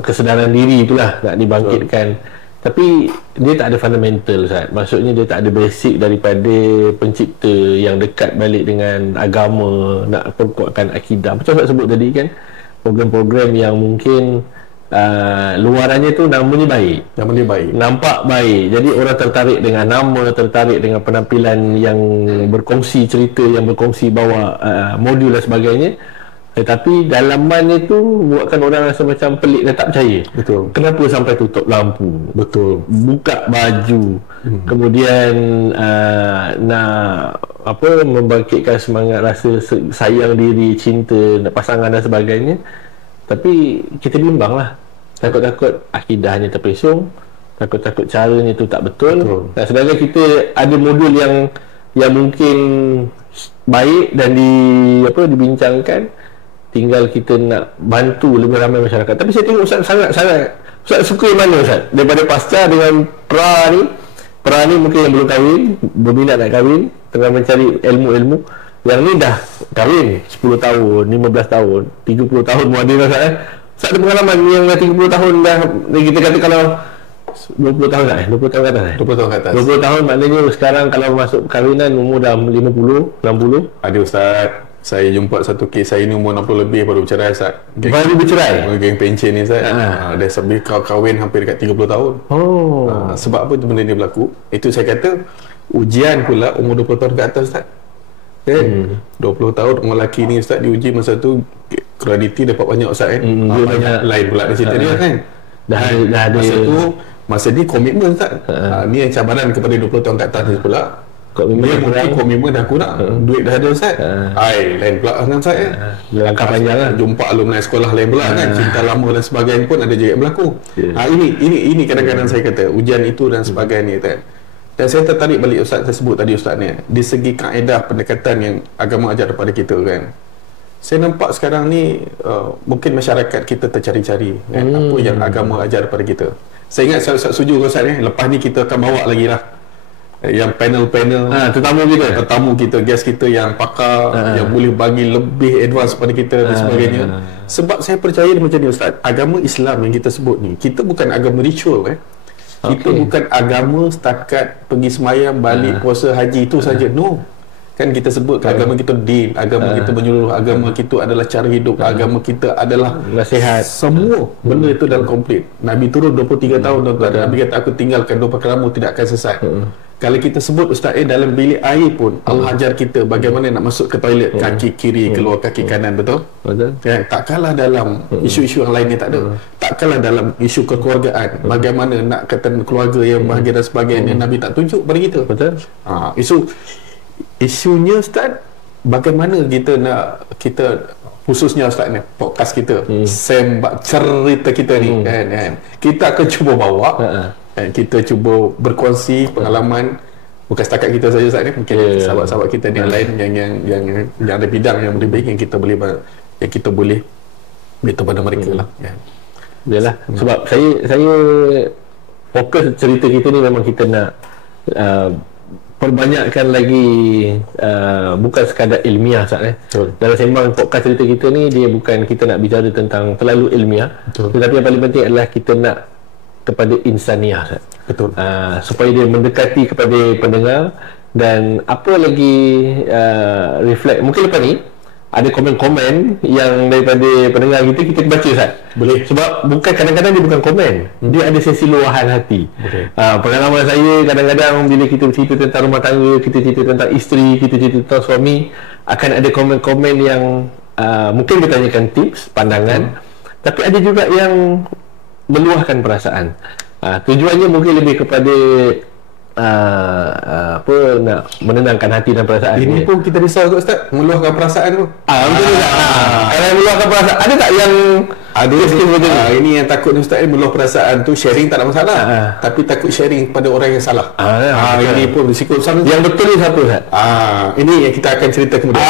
kesedaran diri itulah nak dibangkitkan. Tapi dia tak ada fundamental Ustaz. Maksudnya dia tak ada basic daripada pencipta yang dekat balik dengan agama, nak perkuatkan akidah. Macam Ustaz sebut tadi kan, program-program yang mungkin luarannya tu namanya baik, nampak baik, jadi orang tertarik dengan nama, tertarik dengan penampilan yang berkongsi cerita, yang berkongsi bawa modul dan sebagainya. Tetapi dalamannya tu buatkan orang rasa macam pelik dan tak percaya. Betul. Kenapa sampai tutup lampu? Betul. Buka baju. Kemudian nak membangkitkan semangat, rasa sayang diri, cinta, pasangan dan sebagainya. Tapi kita bimbang lah, takut-takut akidahnya terpesong, takut-takut caranya tu tak betul. Dan sedangkan kita ada modul yang mungkin baik dan dibincangkan, tinggal kita nak bantu lebih ramai masyarakat. Tapi saya tengok Ustaz sangat Ustaz suka mana Ustaz daripada pasca dengan pra ni mungkin yang belum kahwin, berminat nak kahwin, tengah mencari ilmu-ilmu. Yang ni dah kahwin 10 tahun, 15 tahun, 30 tahun muadil Ustaz Ustaz ada pengalaman yang dah 30 tahun dah, kita kata kalau 20 tahun tak 20 tahun ke atas 20 tahun ke atas 20 tahun maknanya sekarang kalau masuk perkahwinan umur dah 50, 60. Ada Ustaz, saya jumpa satu kes, saya ni umur 60 lebih baru bercerai Ustaz. Baru bercerai? Geng pencen ni Ustaz. Dah sambil kahwin hampir dekat 30 tahun. Sebab apa benda ni berlaku? Itu saya kata ujian pula umur 20 tahun ke atas Ustaz. 20 tahun orang lelaki ni Ustaz diuji masa tu, krediti dapat banyak Ustaz kan. Banyak lain pula di cerita dia kan. Dah ada masa ni komitmen Ustaz. Ni yang cabaran kepada 20 tahun ke atas ni pula. Komitmen dah kurang, duit dah ada Ustaz. Lain pula dengan Ustaz langkah panjang lah. Jumpa alumni sekolah lain pula kan, cinta lama dan sebagainya pun ada juga yang berlaku. Ini kadang-kadang saya kata ujian itu dan sebagainya kan. Dan saya tertarik balik Ustaz tersebut tadi Ustaz ni, di segi kaedah pendekatan yang agama ajar kepada kita kan. Saya nampak sekarang ni mungkin masyarakat kita tercari-cari kan, apa yang agama ajar kepada kita. Saya ingat Ustaz setuju Ustaz ni, lepas ni kita akan bawa lagi lah yang panel-panel tetamu kita, guest kita yang pakar, yang boleh bagi lebih advance pada kita dan sebagainya. Sebab saya percaya macam ni Ustaz, agama Islam yang kita sebut ni, kita bukan agama ritual kita bukan agama setakat pergi semayang, balik, puasa, haji itu saja. No. Kan kita sebut agama kita din, agama kita menyeluruh, agama kita adalah cara hidup, agama kita adalah nasihat. Semua benda itu dalam komplit. Nabi turun 23 tahun tuan-tuan. Nabi kata aku tinggalkan 2 perkaramu tidak akan sesat. Kalau kita sebut Ustaz dalam bilik air pun Allah ajar kita bagaimana nak masuk ke toilet, kaki kiri keluar kaki kanan, betul? Kan? Tak kalah dalam isu-isu yang lain ni, tak ada. Tak kalah dalam isu kekeluargaan, bagaimana nak kata keluarga yang bahagia dan sebagainya, Nabi tak tunjuk pada kita. Betul. Isunya Ustaz, bagaimana kita khususnya Ustaz ni podcast kita sembang cerita kita ni kan, kita akan cuba bawa kita cuba berkongsi pengalaman, bukan setakat kita saja Ustaz ni, mungkin sahabat-sahabat kita yang lain yang ada bidang yang lebih baik yang kita boleh beritahu pada mereka lah. Yalah, sebab saya fokus cerita kita ni memang kita nak perbanyakkan lagi bukan sekadar ilmiah Ustaz dalam sembang podcast cerita kita ni, dia bukan kita nak bicara tentang terlalu ilmiah, tetapi yang paling penting adalah kita nak kepada insaniah Ustaz. Betul. Supaya dia mendekati kepada pendengar, dan apa lagi reflect mungkin lepas ni ada komen-komen yang daripada pendengar kita baca Ustaz. Boleh. Sebab bukan kadang-kadang dia bukan komen, dia ada sesi luahan hati. Pengalaman saya kadang-kadang bila kita cerita tentang rumah tangga, kita cerita tentang isteri, kita cerita tentang suami, akan ada komen-komen yang mungkin bertanyakan tips, pandangan, tapi ada juga yang meluahkan perasaan. Tujuannya mungkin lebih kepada nak menenangkan hati dan perasaan. Ini pun kita risau kot Ustaz, meluahkan perasaan tu. Betul tak? Kalau meluahkan perasaan, ada tak yang ada ini yang takut Ustaz, meluah perasaan tu sharing tak ada masalah, tapi takut sharing pada orang yang salah. Ini pun risiko sama. Yang betul ni siapa Ustaz? Ini yang kita akan cerita kemudian.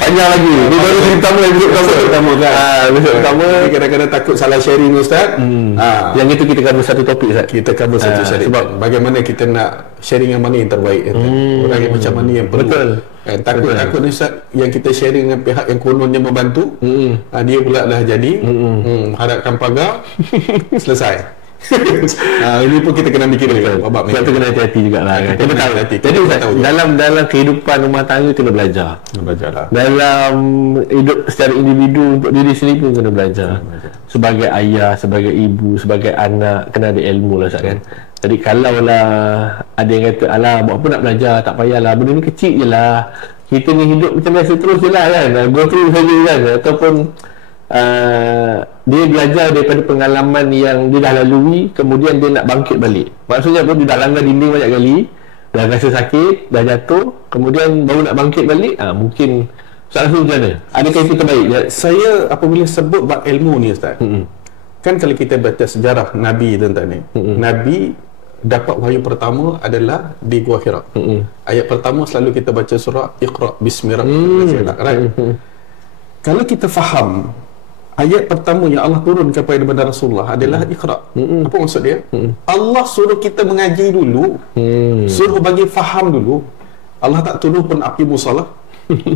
Panjang lagi. Ini baru cerita pertama kan. Pertama kadang-kadang takut salah sharing Ustaz. Yang itu kita cover satu topik Ustaz. Kita cover satu sharing. Sebab bagaimana kita nak sharing yang mana yang terbaik, orang yang macam mana yang perlu. Betul. Takut Ustaz yang kita sharing dengan pihak yang kononnya membantu, dia pula dah jadi hadapkan pagar selesai. Ini pun kita kena fikir sebab tu kena hati-hati jugalah kan. Kita tahu hati. Jadi dalam kehidupan rumah tangga kena belajar. Belajarlah. Dalam hidup secara individu untuk diri sendiri pun kena belajar. Sebagai ayah, sebagai ibu, sebagai anak, kena ada ilmu lah Ustaz kan. Jadi kalaulah ada yang kata alah buat apa nak belajar, tak payahlah, benda ni kecil je lah, kita ni hidup macam biasa terus je lah kan, go through saja kan, ataupun dia belajar daripada pengalaman yang dia dah lalui, kemudian dia nak bangkit balik. Maksudnya apa, dia dah langgar dinding banyak kali, dah rasa sakit, dah jatuh, kemudian baru nak bangkit balik. Mungkin Ustaz rasa macam mana? Adakah itu terbaik? Saya apabila sebut bab ilmu ni Ustaz, kan kalau kita baca sejarah Nabi tentang ni, Nabi dapat wahyu pertama adalah di Gua Hira. Ayat pertama selalu kita baca surah Iqra bismi rabbika, right? Kalau kita faham ayat pertama yang Allah turun kepada Rasulullah adalah Iqra. Apa maksud dia? Allah suruh kita mengaji dulu, suruh bagi faham dulu. Allah tak tuduh pun aqimus solat.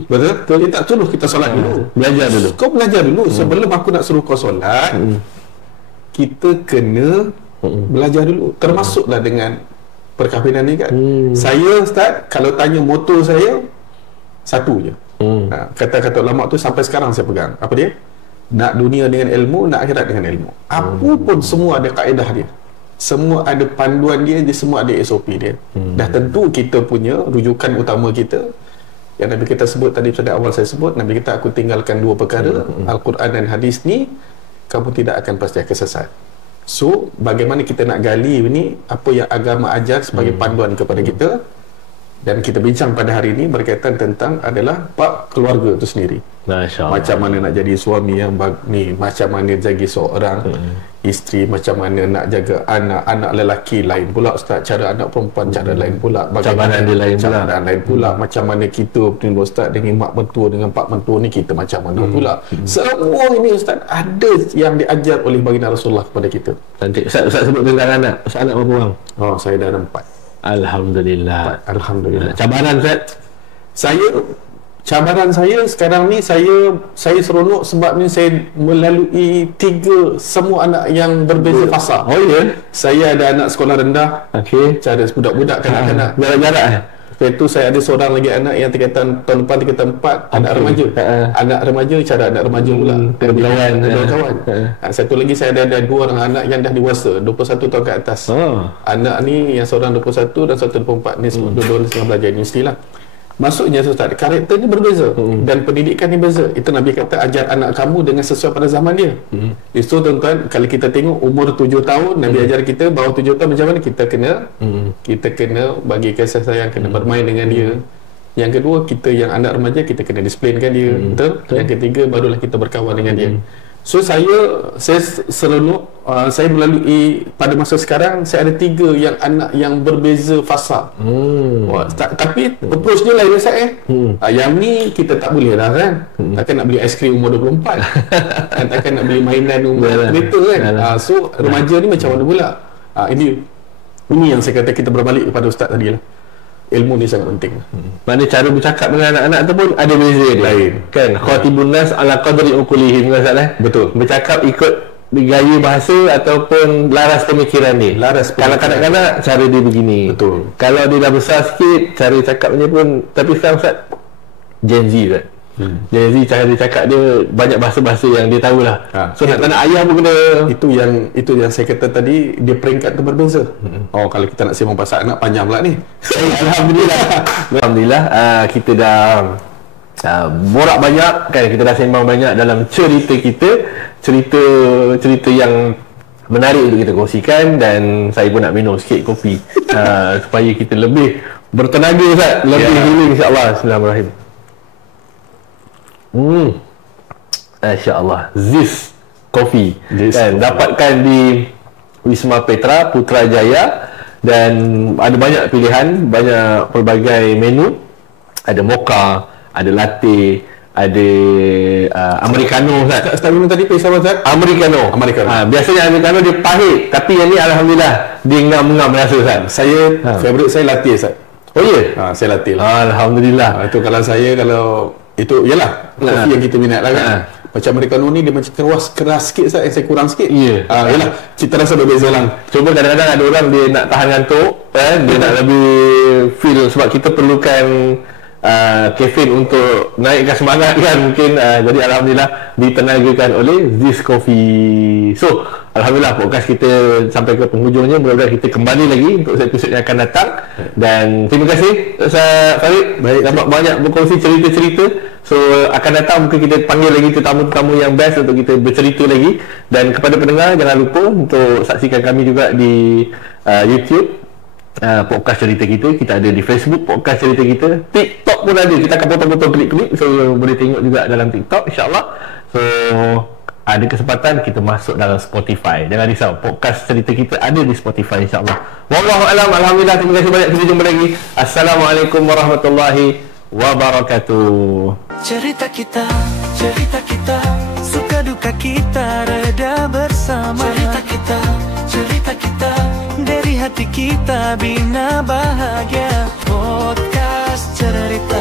Betul? Dia tak tuduh kita solat dulu. Belajar dulu. Kau belajar dulu. Sebelum aku nak suruh kau solat, kita kena belajar dulu. Termasuklah dengan perkahwinan ni kan. Saya Ustaz, kalau tanya motor saya satu je. Kata-kata ulama tu sampai sekarang saya pegang. Apa dia? Nak dunia dengan ilmu, nak akhirat dengan ilmu. Apa pun semua ada kaedah dia. Semua ada panduan dia, semua ada SOP dia. Dah tentu kita punya rujukan utama kita. Yang Nabi kita sebut tadi pada awal saya sebut, Nabi kita, aku tinggalkan dua perkara, Al-Quran dan hadis ni, kamu tidak akan pasti akan sesat. So, bagaimana kita nak gali ini, apa yang agama ajar sebagai panduan kepada kita, dan kita bincang pada hari ini berkaitan tentang adalah bab keluarga itu sendiri. Macam mana nak jadi suami yang ni, macam mana jaga seorang isteri, macam mana nak jaga anak lelaki lain pula Ustaz, cara anak perempuan cara lain pula, cabaran dia lain pula, lain pula. Macam mana kita dengan Ustaz dengan mak mentua dengan pak mentua ni kita macam mana pula. Semua ini Ustaz ada yang diajar oleh baginda Rasulullah kepada kita. Nanti Ustaz sebut tentang anak. Ustaz anak berapa orang? Saya dah ada 4. Alhamdulillah. Cabaran Ustaz? Cabaran saya sekarang ni, saya seronok sebab ni saya melalui 3 semua anak yang berbeza fasa. Oh ya? Saya ada anak sekolah rendah. Okey. Cara budak-budak kanak-kanak. Jarak-jarak Lepas tu saya ada seorang lagi anak yang tingkatan tahun depan, tingkatan 4, anak remaja. Anak remaja, cara anak remaja pula. Berkawan. Satu lagi saya ada 2 orang anak yang dah dewasa, 21 tahun ke atas. Anak ni yang seorang 21 dan satu 24 ni, dua-dua sedang belajar universiti lah. Maksudnya Ustaz, karakter ni berbeza dan pendidikan ni berbeza. Itu Nabi kata, ajar anak kamu dengan sesuai pada zaman dia. Itu tuan-tuan, kalau kita tengok umur 7 tahun, Nabi ajar kita bawah 7 tahun macam mana kita kena bagi kasih sayang, kena bermain dengan dia. Yang kedua, kita yang anak remaja, kita kena disiplinkan dia. Betul? Yang ketiga, barulah kita berkawan dengan dia. So saya seronok, saya melalui pada masa sekarang saya ada 3 yang anak yang berbeza fasa. Tapi approach dia lain Ustaz yang ni kita tak boleh lah kan. Takkan nak beli aiskrim umur 24. Takkan nak beli mainan umur kereta kan. So remaja ni macam mana pula? Ini yang saya kata kita berbalik kepada Ustaz tadi lah. Ilmu ni sangat penting. Mana cara bercakap dengan anak-anak tu pun ada beza dia. Lain. Kan? Khatibun nas ala qadri uqulihim kan. Betul. Bercakap ikut gaya bahasa ataupun laras pemikiran dia. Kalau kanak-kanak cara dia begini. Betul. Kalau dia dah besar sikit, cara cakapnya pun. Tapi sekarang Ustaz, Gen Z Ustaz, Gen Z cara dia cakap dia banyak bahasa-bahasa yang dia tahu lah. So nak tak nak ayah pun kena. Itu yang saya kata tadi, dia peringkat tu berbeza. Oh, kalau kita nak sembang pasal anak panjang pula ni. Alhamdulillah kita dah borak banyak kan, kita dah sembang banyak dalam cerita kita, cerita yang menarik untuk kita kongsikan, dan saya pun nak minum sikit kopi supaya kita lebih bertenaga, Ustaz, lebih healing insya-Allah. Bismillahirrahmanirrahim. Masya-Allah, Ziz Coffee kan, dapatkan di Wisma Petra Putrajaya, dan ada banyak pilihan, banyak pelbagai menu. Ada mocha, ada latte, ada americano. Start minum tadi pesen apa, Ustaz? Americano. Biasanya americano dia pahit, tapi yang ni alhamdulillah dia ngam-ngam rasa, Ustaz. Saya favorite saya latte, Ustaz. Oh ya? Saya latte lah. Alhamdulillah. Itu kalau itu yalah kopi yang kita minat lah kan. Macam americano ni dia macam keras sikit, Ustaz, yang saya kurang sikit. Yalah, cita rasa berbeza lah. Cuma kadang-kadang ada orang dia nak tahan ngantuk kan, dia nak lebih feel, sebab kita perlukan kafein untuk naikkan semangat kan mungkin. Jadi alhamdulillah ditenagakan oleh Ziz Coffee. So alhamdulillah podcast kita sampai ke penghujungnya. Mudah-mudahan kita kembali lagi untuk episod yang akan datang. Dan terima kasih Ustaz Farid, dapat banyak berkongsi cerita-cerita. So akan datang mungkin kita panggil lagi tetamu-tetamu yang best untuk kita bercerita lagi. Dan kepada pendengar, jangan lupa untuk saksikan kami juga di YouTube, podcast cerita kita ada di Facebook podcast cerita kita, TikTok pun ada, kita akan potong-potong klip-klip, so boleh tengok juga dalam TikTok insya-Allah. So ada kesempatan kita masuk dalam Spotify, jangan risau, podcast cerita kita ada di Spotify insya-Allah. Wallahu alam. Alhamdulillah, terima kasih banyak, kita jumpa lagi. Assalamualaikum warahmatullahi wabarakatuh. Cerita kita, suka duka kita reda bersama. Cerita kita, dari hati kita bina bahagia. Podcast cerita